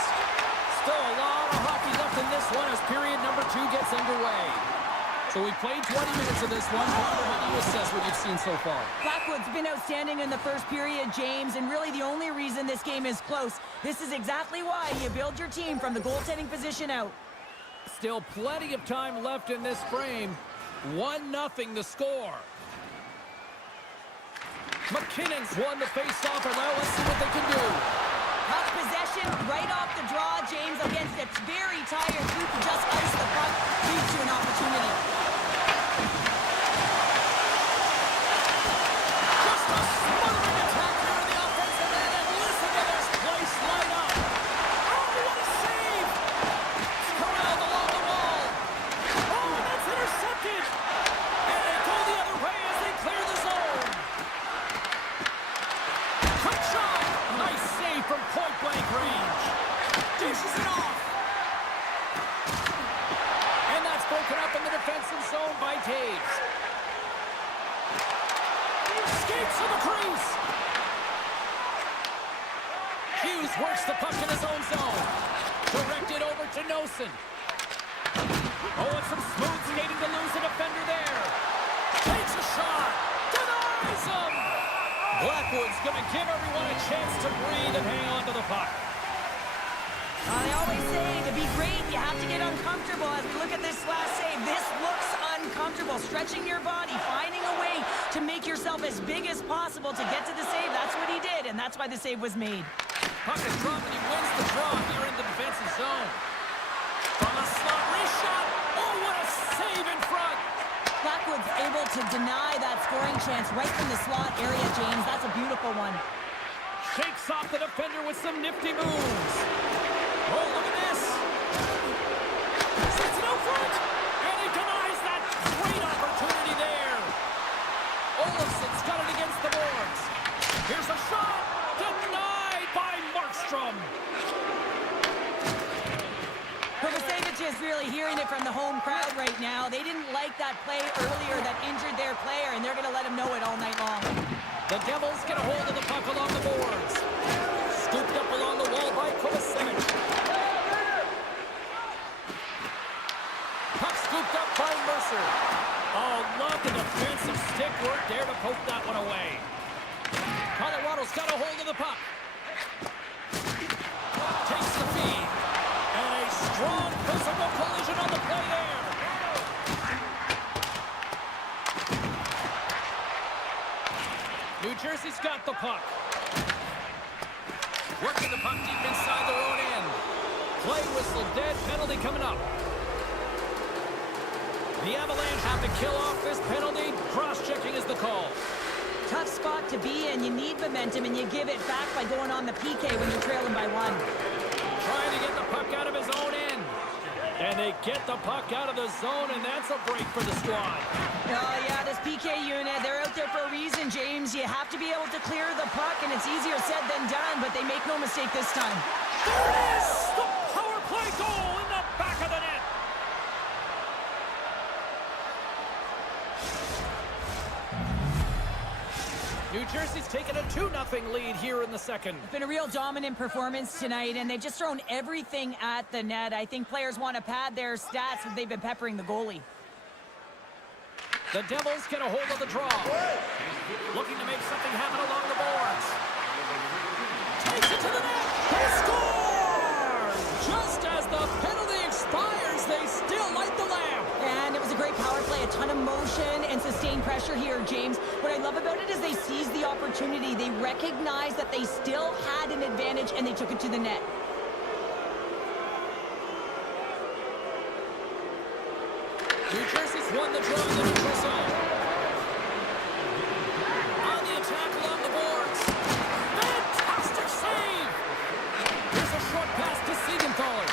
Still a lot of hockey left in this one as period number two gets underway. So we played 20 minutes of this one. Wonder how you assess what you've seen so far. Blackwood's been outstanding in the first period, James, and really the only reason this game is close. This is exactly why you build your team from the goaltending position out. Still plenty of time left in this frame. 1-0 the score. McKinnon's won the face-off, and now let's see what they can do. Puck possession right off the draw, James, against a very tired group who just ice the puck, leads to an opportunity. Just a smothering attack here in the offensive end, and listen to this place light up. Oh, what a save! It's corralled along the wall. Oh, and that's intercepted. And they go the other way as they clear the zone. Quick shot. Nice save from point-blank range. Dishes it off. And that's broken up in the defensive zone by Taves. Skates to the crease. Hughes works the puck in his own zone. Directed over to Nosen. Oh, and some smooth skating to lose a defender there. Takes a shot. Denies him. Blackwood's going to give everyone a chance to breathe and hang on to the puck. They always say to be great, you have to get uncomfortable. As we look at this last save, this looks uncomfortable. Stretching your body, finding a way to make yourself as big as possible to get to the save. That's what he did, and that's why the save was made. Puck is dropped, and he wins the draw here in the defensive zone. From the slot, wrist shot. Oh, what a save in front. Blackwood's able to deny that scoring chance right from the slot area, James. That's a beautiful one. Shakes off the defender with some nifty moves. Oh, look at this. Sets it out front. And he denies that great opportunity there. Olofsson's got it against the boards. Here's a shot. Denied by Markstrom. Kovacevic is really hearing it from the home crowd right now. They didn't like that play earlier that injured their player, and they're going to let him know it all night long. The Devils get a hold of the puck along the boards. Scooped up along the wall by Kovacevic. closer. Oh, love the defensive stick work there to poke that one away. Colorado's got a hold of the puck. Takes the feed. And a strong physical collision on the play there. New Jersey's got the puck. Working the puck deep inside their own end. Play whistle dead, penalty coming up. The Avalanche have to kill off this penalty. Cross-checking is the call. Tough spot to be in. You need momentum, and you give it back by going on the PK when you're trailing by 1. Trying to get the puck out of his own end. And they get the puck out of the zone, and that's a break for the squad. Oh, yeah, this PK unit, they're out there for a reason, James. You have to be able to clear the puck, and it's easier said than done, but they make no mistake this time. There it is! The power play goal in the back of the net. New Jersey's taken a 2-0 lead here in the second. It's been a real dominant performance tonight, and they've just thrown everything at the net. I think players want to pad their stats as they've been peppering the goalie. The Devils get a hold of the draw. Looking to make something happen along the boards. Takes it to the net. He scores! Just as the penalty expires, they still light the lamp. And it was a great power play, a ton of motion and sustained pressure here, James. What I love about it is they seized the opportunity. They recognized that they still had an advantage, and they took it to the net. New Jersey's won the draw in the neutral zone. On the attack along the boards. Fantastic save! Here's a short pass to Siegenthaler.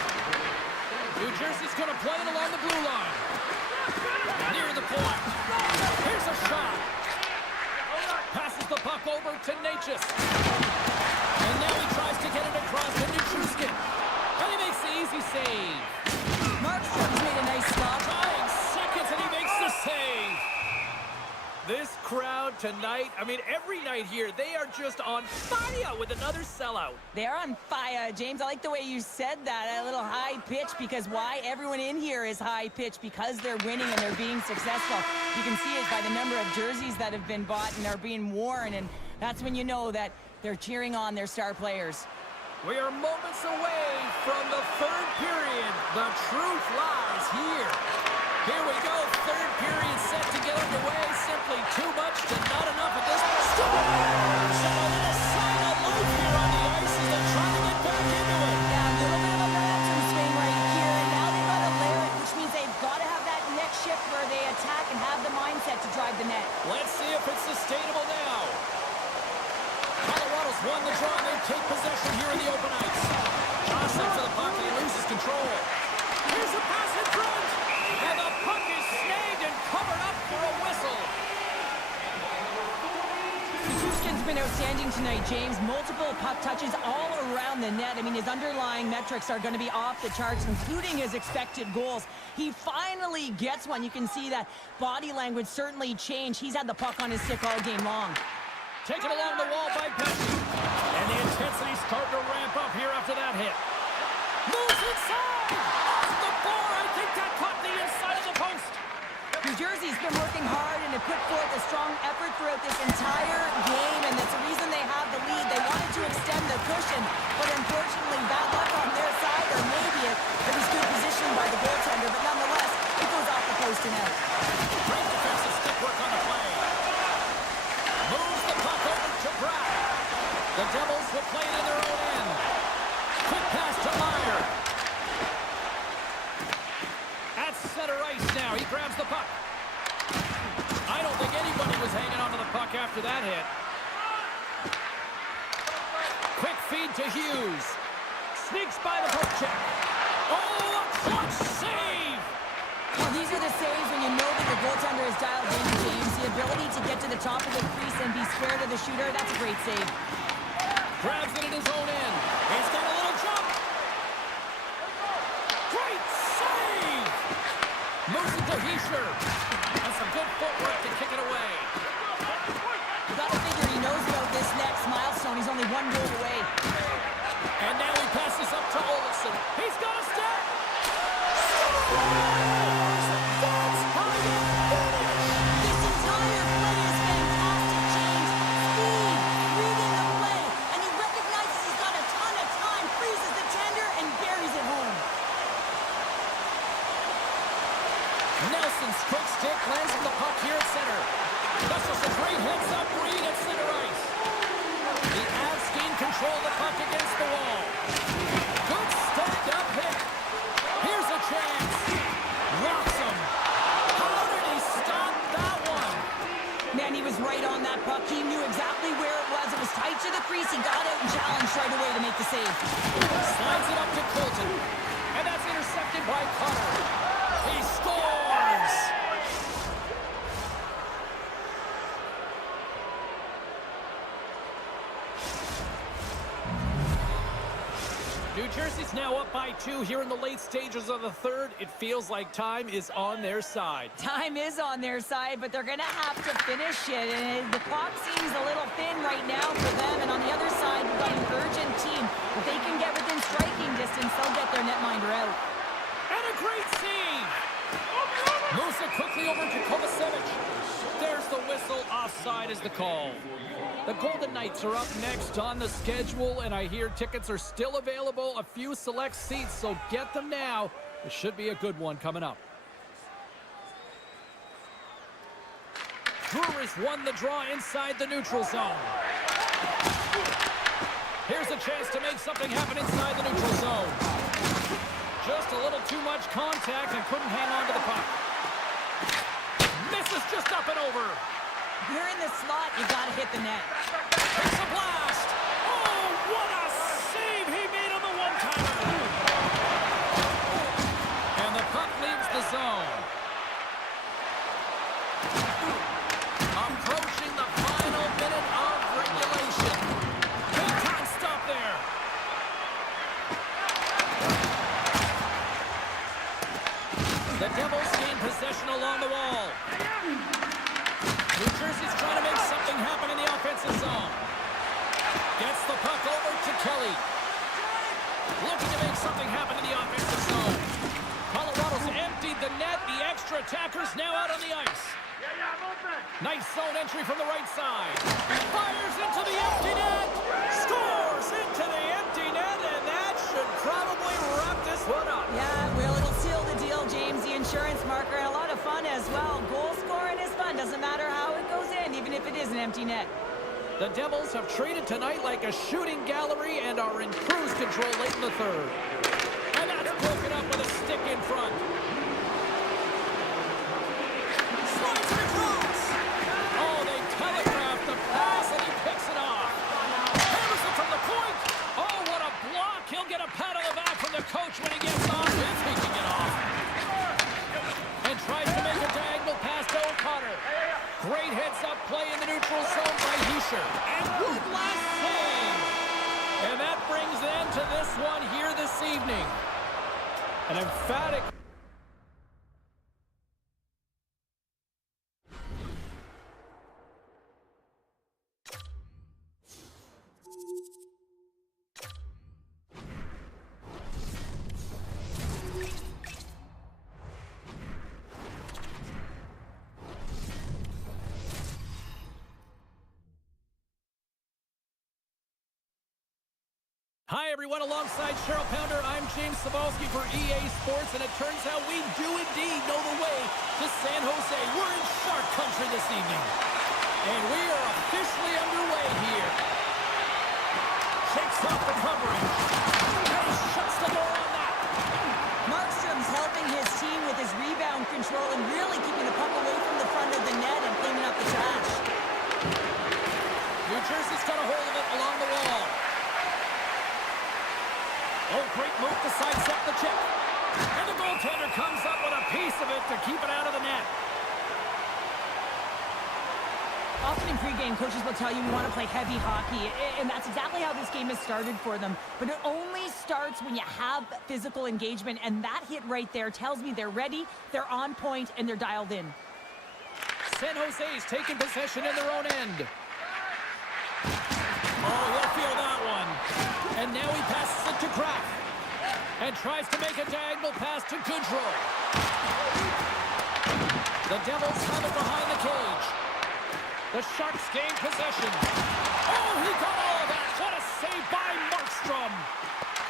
New Jersey's going to play it along the blue line. Near the point. Here's a shot. Passes the puck over to Natchez. And now he tries to get it across to Nichushkin. And he makes the easy save. Markstrom's made a nice stop. 5 seconds and he makes the save. This crowd tonight, I mean, every night here, they are just on fire with another sellout. They're on fire, James. I like the way you said that, a little high pitch, because why? Everyone in here is high pitch because they're winning and they're being successful. You can see it by the number of jerseys that have been bought and are being worn, and that's when you know that they're cheering on their star players. We are moments away from the third period. The truth lies here. Here we go, third period set to get underway. Simply too much to not enough at this point. Scores! And a little sign of life here on the ice as they try to get back into it. Yeah, a little bit of a momentum swing right here, and now they've got to layer it, which means they've got to have that next shift where they attack and have the mindset to drive the net. Let's see if it's sustainable now. Colorado's won the draw, and they take possession here in the open ice. Jostling for the puck, and he loses control. Here's a pass in front, and the puck is snagged and covered up for a whistle. Nichushkin's been outstanding tonight, James. Multiple puck touches all around the net. I mean, his underlying metrics are going to be off the charts, including his expected goals. He finally gets one. You can see that body language certainly changed. He's had the puck on his stick all game long. Taken along the wall by Pesci. And the intensity's starting to ramp up here after that hit. Moves inside! Off the bar! I think that caught the inside of the post. New Jersey's been working hard and have put forth a strong effort throughout this entire game, and that's the reason they have the lead. They wanted to extend the cushion, but unfortunately bad luck on their side, or maybe it was good positioning by the goaltender, but nonetheless, it goes off the post and out. Great defensive stick work on the play. Moves the puck over to Brock. The Devils will play it in their own end. Quick pass to Meyer. At center ice now. He grabs the puck. I don't think anybody was hanging onto the puck after that hit. Quick feed to Hughes. Sneaks by the poke check. Oh, a clutch save! Well, these are the saves when you know that your goaltender is dialed in, James. The ability to get to the top of the crease and be square to the shooter, that's a great save. Grabs it in his own end. He's got a little jump. Great save! Moves it to Heischer. And some good footwork to kick it away. You got to figure he knows about this next milestone. He's only one goal away. And now he passes up to Olsen. He's got a step. Scores! That's how you control the puck against the wall. Good stand-up hit. Here's a chance. Rocks him. How did he stop that one? Man, he was right on that puck. He knew exactly where it was. It was tight to the crease. He got out and challenged right away to make the save. Slides it up to Colton. And that's intercepted by Cutter. He scores! New Jersey's now up by 2 here in the late stages of the third. It feels like time is on their side. Time is on their side, but they're going to have to finish it. And the clock seems a little thin right now for them. And on the other side, we've got an urgent team. If they can get within striking distance, they'll get their netminder out. And a great save! Moves it quickly over to Kovacevic. There's the whistle. Offside is the call. The Golden Knights are up next on the schedule, and I hear tickets are still available. A few select seats, so get them now. It should be a good one coming up. Brewers won the draw inside the neutral zone. Here's a chance to make something happen inside the neutral zone. Just a little too much contact and couldn't hang on to the puck. Misses just up and over. If you're in the slot, you got to hit the net. It's a blast. Oh, what a save he made on the one-timer. And the puck leaves the zone. Approaching the final minute of regulation. Big time stop there. The Devils gain possession along the wall. New Jersey's trying to make something happen in the offensive zone. Gets the puck over to Kelly. Looking to make something happen in the offensive zone. Colorado's emptied the net. The extra attackers now out on the ice. Nice zone entry from the right side. Fires into the empty net. Scores into the empty net, and that should probably wrap this one up. Yeah, well, it'll seal the deal, James. The insurance marker, and a lot of fun as well. Goal scoring is fun. Doesn't matter how it goes in, even if it is an empty net. The Devils have traded tonight like a shooting gallery and are in cruise control late in the third. And that's broken up with a stick in front. Slides it across. Oh, they telegraphed the pass and he picks it off. Hammers it from the point. Oh, what a block. He'll get a pat on the back from the coach when he gets off. If he can get off. And tries to make a diagonal pass to O'Connor. Great heads-up play in the neutral zone by Heischer. And good last save. And that brings an end to this one here this evening. An emphatic... Hi, everyone. Alongside Cheryl Pounder, I'm James Cebulski for EA Sports, and it turns out we do indeed know the way to San Jose. We're in Shark Country this evening, and we are officially underway here. Shakes off the coverage, and he shuts the door on that. Markstrom's helping his team with his rebound control and really keeping the puck away from the front of the net and cleaning up the trash. New Jersey's got a hold of it along the wall. Oh, great move to sidestep the check. And the goaltender comes up with a piece of it to keep it out of the net. Often in pregame, coaches will tell you we want to play heavy hockey, and that's exactly how this game has started for them. But it only starts when you have physical engagement, and that hit right there tells me they're ready, they're on point, and they're dialed in. San Jose's taking possession in their own end. Oh, he'll feel that one. And now he passes it to Kraft. And tries to make a diagonal pass to Goodrow. The Devils have it behind the cage. The Sharks gain possession. Oh, he got all of that. What a save by Markstrom.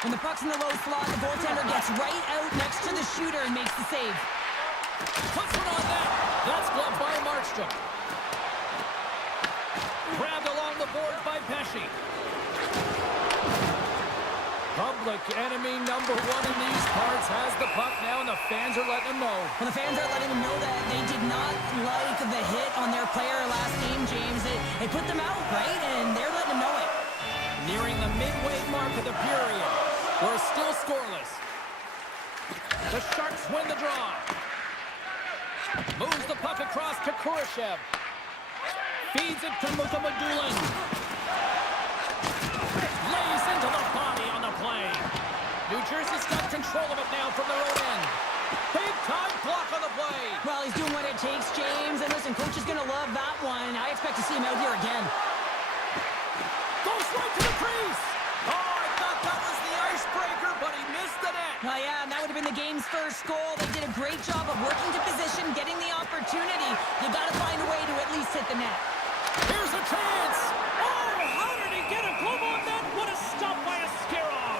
When the puck's in the low slot, the goaltender gets right out next to the shooter and makes the save. Puts it on net. That's gloved by Markstrom. Grabbed along the boards by Pesci. Public enemy number one in these parts has the puck now, and the fans are letting them know. Well, the fans are letting them know that they did not like the hit on their player last game, James. They put them out, right? And they're letting them know it. Nearing the midway mark of the period. We're still scoreless. The Sharks win the draw. Moves the puck across to Kurashev. Feeds it to Mukhamadullin. Lays into the body on the play. New Jersey's got control of it now from their own end. Big time block on the play. Well, he's doing what it takes, James. And listen, coach is going to love that one. I expect to see him out here again. Goes right to the crease. Oh, I thought that was the icebreaker, but he missed the net. Oh, yeah, and that would have been the game's first goal. They did a great job of working to position, getting the opportunity. You got to find a way to at least hit the net. Here's a chance. Oh, how did he get a glove on that? What a stop by Askarov.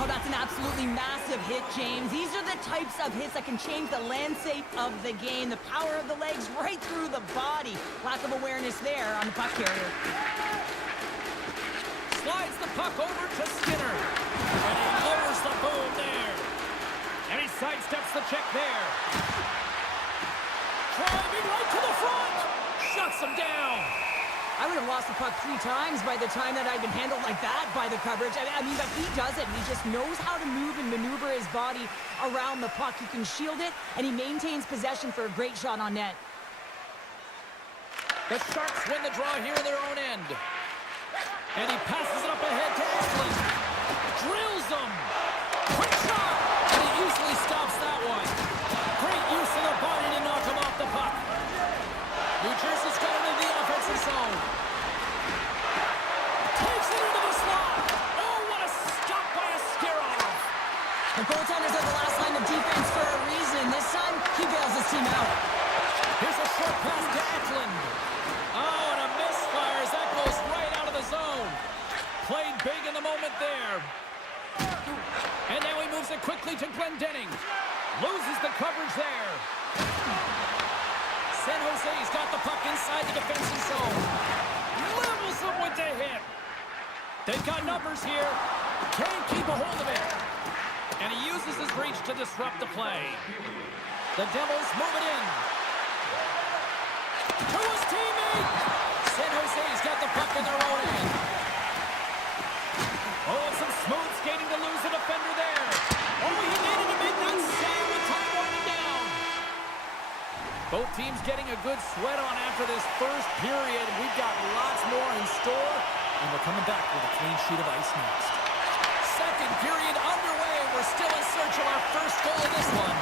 Oh, that's an absolutely massive hit, James. These are the types of hits that can change the landscape of the game. The power of the legs right through the body. Lack of awareness there on the puck carrier. Slides the puck over to Skinner. And he lowers the boom there. And he sidesteps the check there. Driving right to the front. Shuts him down. I would have lost the puck 3 times by the time that I'd been handled like that by the coverage. I mean, but he does it. He just knows how to move and maneuver his body around the puck. He can shield it, and he maintains possession for a great shot on net. The Sharks win the draw here in their own end. And he passes it up ahead to Eklund. Drills him. Quick shot. And he easily stops that one. Great use of the body to knock him off the puck. New Jersey's got it in the offensive zone. Takes it into the slot. Oh, what a stop by Askarov. The goaltenders are the last line of defense for a reason. This time, he bails his team out. Here's a short pass to Eklund. Oh, and a misfire as that goes right out of the zone. Played big in the moment there. And now he moves it quickly to Glendening. Loses the coverage there. San Jose's got the puck inside the defensive zone. Levels him with the hit. They've got numbers here. Can't keep a hold of it. And he uses his reach to disrupt the play. The Devils move it in. To his teammate. San Jose's got the puck in their own end. Oh, and some smooth skating to lose the defender there. Oh, he needed to make that save with time winding down. Both teams getting a good sweat on after this first period. We've got lots more in store, and we're coming back with a clean sheet of ice next. Second period underway. We're still in search of our first goal in this one.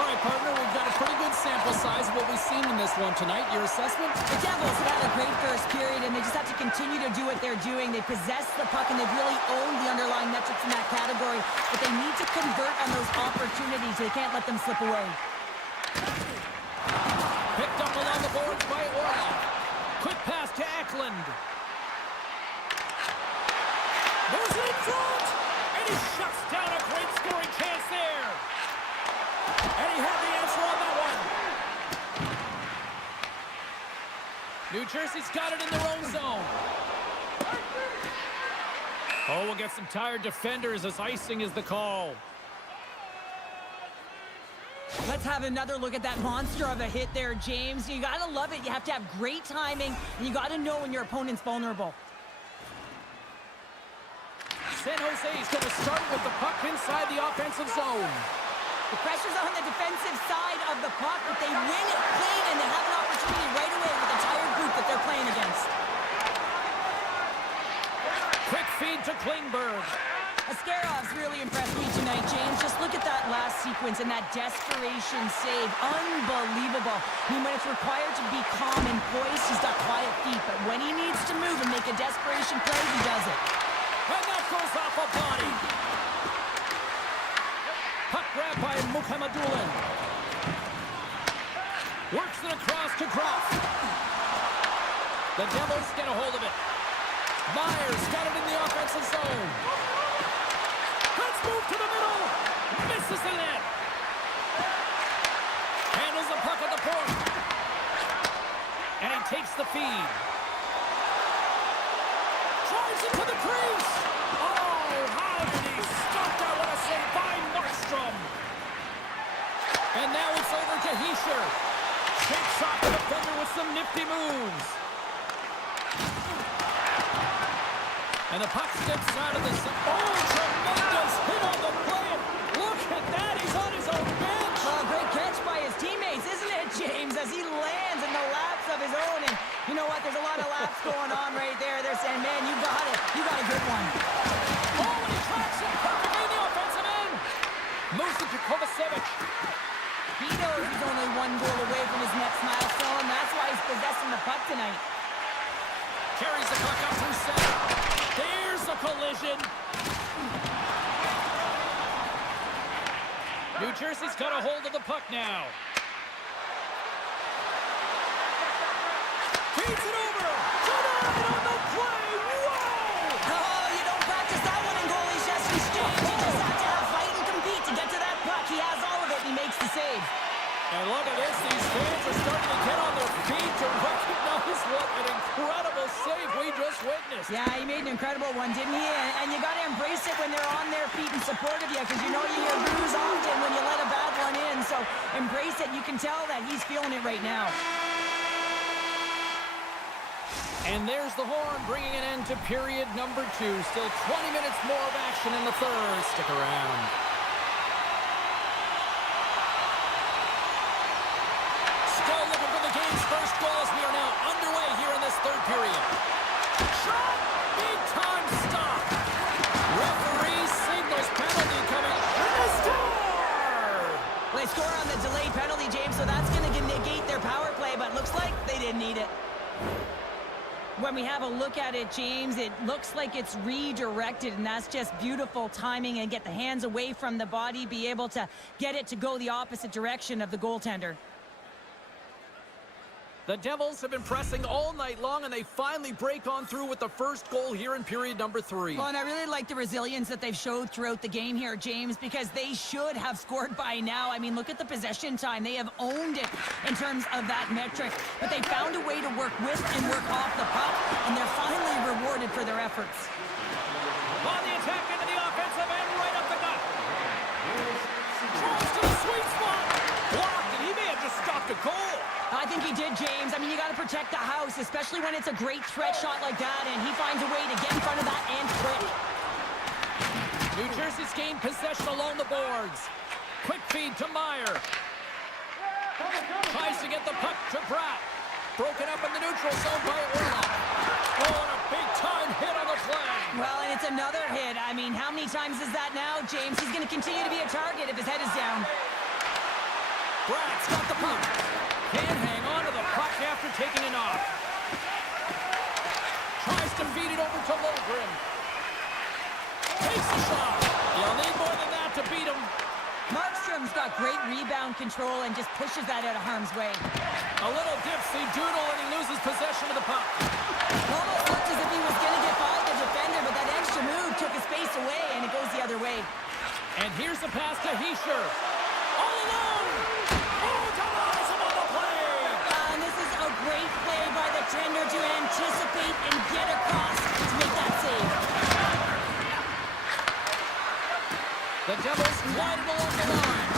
All right, partner, we've got a pretty good sample size of what we've seen in this one tonight. Your assessment? The Devils have had a great first period, and they just have to continue to do what they're doing. They possess the puck, and they've really owned the underlying metrics in that category, but they need to convert on those opportunities. They can't let them slip away. Picked up along the boards by Orlov. Quick pass to Eklund. Moves it in front, and he shuts down a great scoring chance there. And he had the answer on that one. New Jersey's got it in their own zone. Oh, we'll get some tired defenders as icing is the call. Let's have another look at that monster of a hit there, James. You got to love it. You have to have great timing, and you got to know when your opponent's vulnerable. San Jose's going to start with the puck inside the offensive zone. The pressure's on the defensive side of the puck, but they win it clean, and they have an opportunity right away with the tired group that they're playing against. Quick feed to Klingberg. Askarov's really impressed me tonight, James. Just look at that last sequence and that desperation save. Unbelievable. I mean, when it's required to be calm and poised, he's got quiet feet, but when he needs to move and make a desperation play, he does it. And that goes off a body. Puck grab by Mukhamadullin. Works it across to Groff. The Devils get a hold of it. Myers got it in the offensive zone. Let's move to the middle. Misses the net. Handles the puck at the point. And he takes the feed. Drives it to the crease. Oh, how did he stop that? What a save by Markstrom. And now it's over to Hischier. Shakes off the defender with some nifty moves. And the puck steps out of the... Oh, tremendous hit on the play. Look at that. He's on his own bench. Oh, great catch by his teammates, isn't it, James? As he lands in the laps of his own. And you know what? There's a lot of laps going on right there. They're saying, man, you got it. You got a good one. Oh, and he tracks it perfectly in the offensive end. Moves it to Kovacevic. He knows he's only one goal away from his next milestone. That's why he's possessing the puck tonight. Carries the puck up through center. There's a collision. New Jersey's got a hold of the puck now. Feeds it over. Denied on the play. Whoa! Oh, you don't practice that one in goalie's chest exchange. You just have to have fight and compete to get to that puck. He has all of it, and he makes the save. And look at this. These fans are starting to get on their feet to recognize what an incredible save we just witnessed. Yeah, he made an incredible one, didn't he? And you got to embrace it when they're on their feet in support of you, because you know you hear boos often when you let a bad one in. So embrace it. You can tell that he's feeling it right now. And there's the horn, bringing an end to period number 2. Still 20 minutes more of action in the third. Stick around. Still looking for the game's first goal as we are now underway here in this third period. Shot! Big time stop! Referee signals penalty coming. And they score! Well, they score on the delayed penalty, James, so that's going to negate their power play, but looks like they didn't need it. When we have a look at it, James, it looks like it's redirected, and that's just beautiful timing and get the hands away from the body, be able to get it to go the opposite direction of the goaltender. The Devils have been pressing all night long, and they finally break on through with the first goal here in period number 3. Well, and I really like the resilience that they've showed throughout the game here, James, because they should have scored by now. I mean, look at the possession time. They have owned it in terms of that metric, but they found a way to work with and work off the puck, and they're finally rewarded for their efforts. On the attack into the offensive end, right up the gut. Tries to the sweet spot. Blocked, and he may have just stopped a goal. I think he did, James. I mean, you got to protect the house, especially when it's a great threat shot like that, and he finds a way to get in front of that and quick. New Jersey's gained possession along the boards. Quick feed to Meyer. Tries to get the puck to Bratt. Broken up in the neutral zone by Orlov. Oh, and a big-time hit on the play. Well, and it's another hit. I mean, how many times is that now, James? He's going to continue to be a target if his head is down. Bratt's got the puck. Can't hang on to the puck after taking it off. Tries to feed it over to Lundgren. Takes the shot. You'll need more than that to beat him. Markstrom's got great rebound control and just pushes that out of harm's way. A little dipsy doodle and he loses possession of the puck. Almost looked as if he was going to get by the defender, but that extra move took his space away, and it goes the other way. And here's the pass to Hischier. All alone! Oh, denies him on the play! And this is a great play by the tender to anticipate and get across to make that save. The Devils glide it along the line.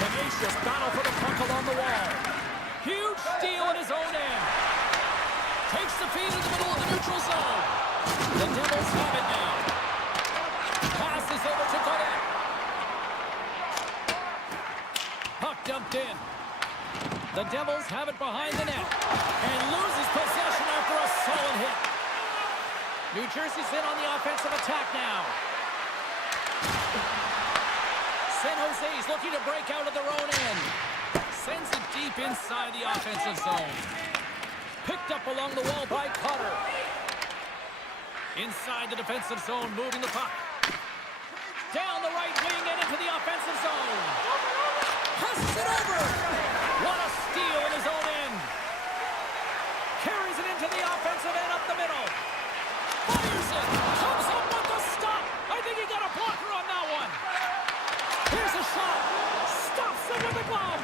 Tenacious battle for the puck along the wall. Huge steal in his own end. Takes the feed in the middle of the neutral zone. The Devils have it now. Passes over to Godet. Puck dumped in. The Devils have it behind the net. And loses possession after a solid hit. New Jersey's in on the offensive attack now. San Jose's looking to break out of their own end. Sends it deep inside the offensive zone. Picked up along the wall by Cutter. Inside the defensive zone, moving the puck. Down the right wing and into the offensive zone. Passes it over. What a steal in his own end. Carries it into the offensive end up the middle. Fires it. Comes up with the stop. I think he got a blocker on that one. Here's a shot. Stops it with the glove.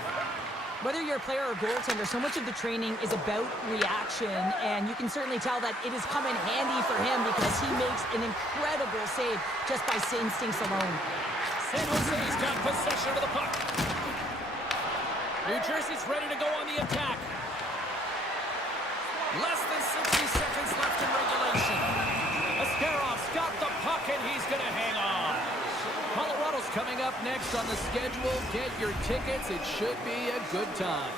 Whether you're a player or goaltender, so much of the training is about reaction, and you can certainly tell that it has come in handy for him because he makes an incredible save just by instincts alone. San Jose's got possession of the puck. New Jersey's ready to go on the attack. Less than 60 seconds left in regulation. Ascarov's got the puck, and he's going to hang on. Colorado's coming up next on the schedule. Get your tickets. It should be a good time.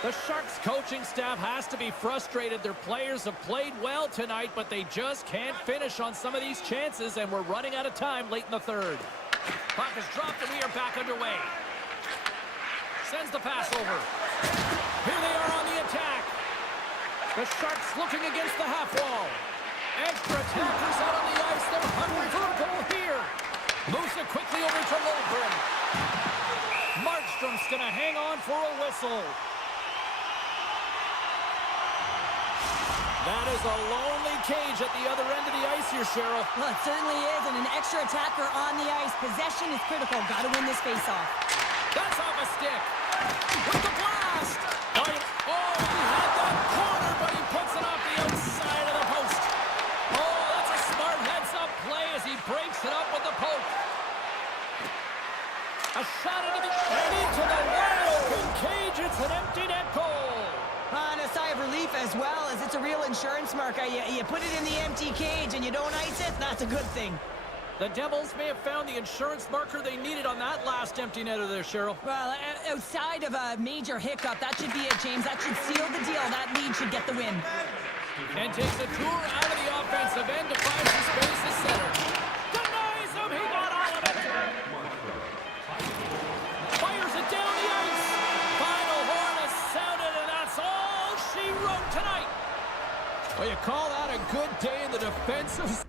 The Sharks coaching staff has to be frustrated. Their players have played well tonight, but they just can't finish on some of these chances, and we're running out of time late in the third. Puck is dropped, and we are back underway. Sends the pass over. Here they are on the attack. The Sharks looking against the half wall. Extra attackers out on the ice. They're hungry for a goal here. Moves it quickly over to Lundgren. Markstrom's going to hang on for a whistle. That is a lonely cage at the other end of the ice here, Cheryl. Well, it certainly is, and an extra attacker on the ice. Possession is critical. Got to win this faceoff. That's off a stick. With the blast. Oh, he had that corner, but he puts it off the outside of the post. Oh, that's a smart heads-up play as he breaks it up with the poke. A shot into the wide open cage. It's an empty net goal. And a sigh of relief as well, as it's a real insurance marker. You put it in the empty cage and you don't ice it, that's a good thing. The Devils may have found the insurance marker they needed on that last empty netter there, Cheryl. Well, outside of a major hiccup, that should be it, James. That should seal the deal. That lead should get the win. And takes a tour out of the offensive end to find some space to center. Denies him, he got all of it. Fires it down the ice. Final horn is sounded, and that's all she wrote tonight. Well, you call that a good day in the defensive...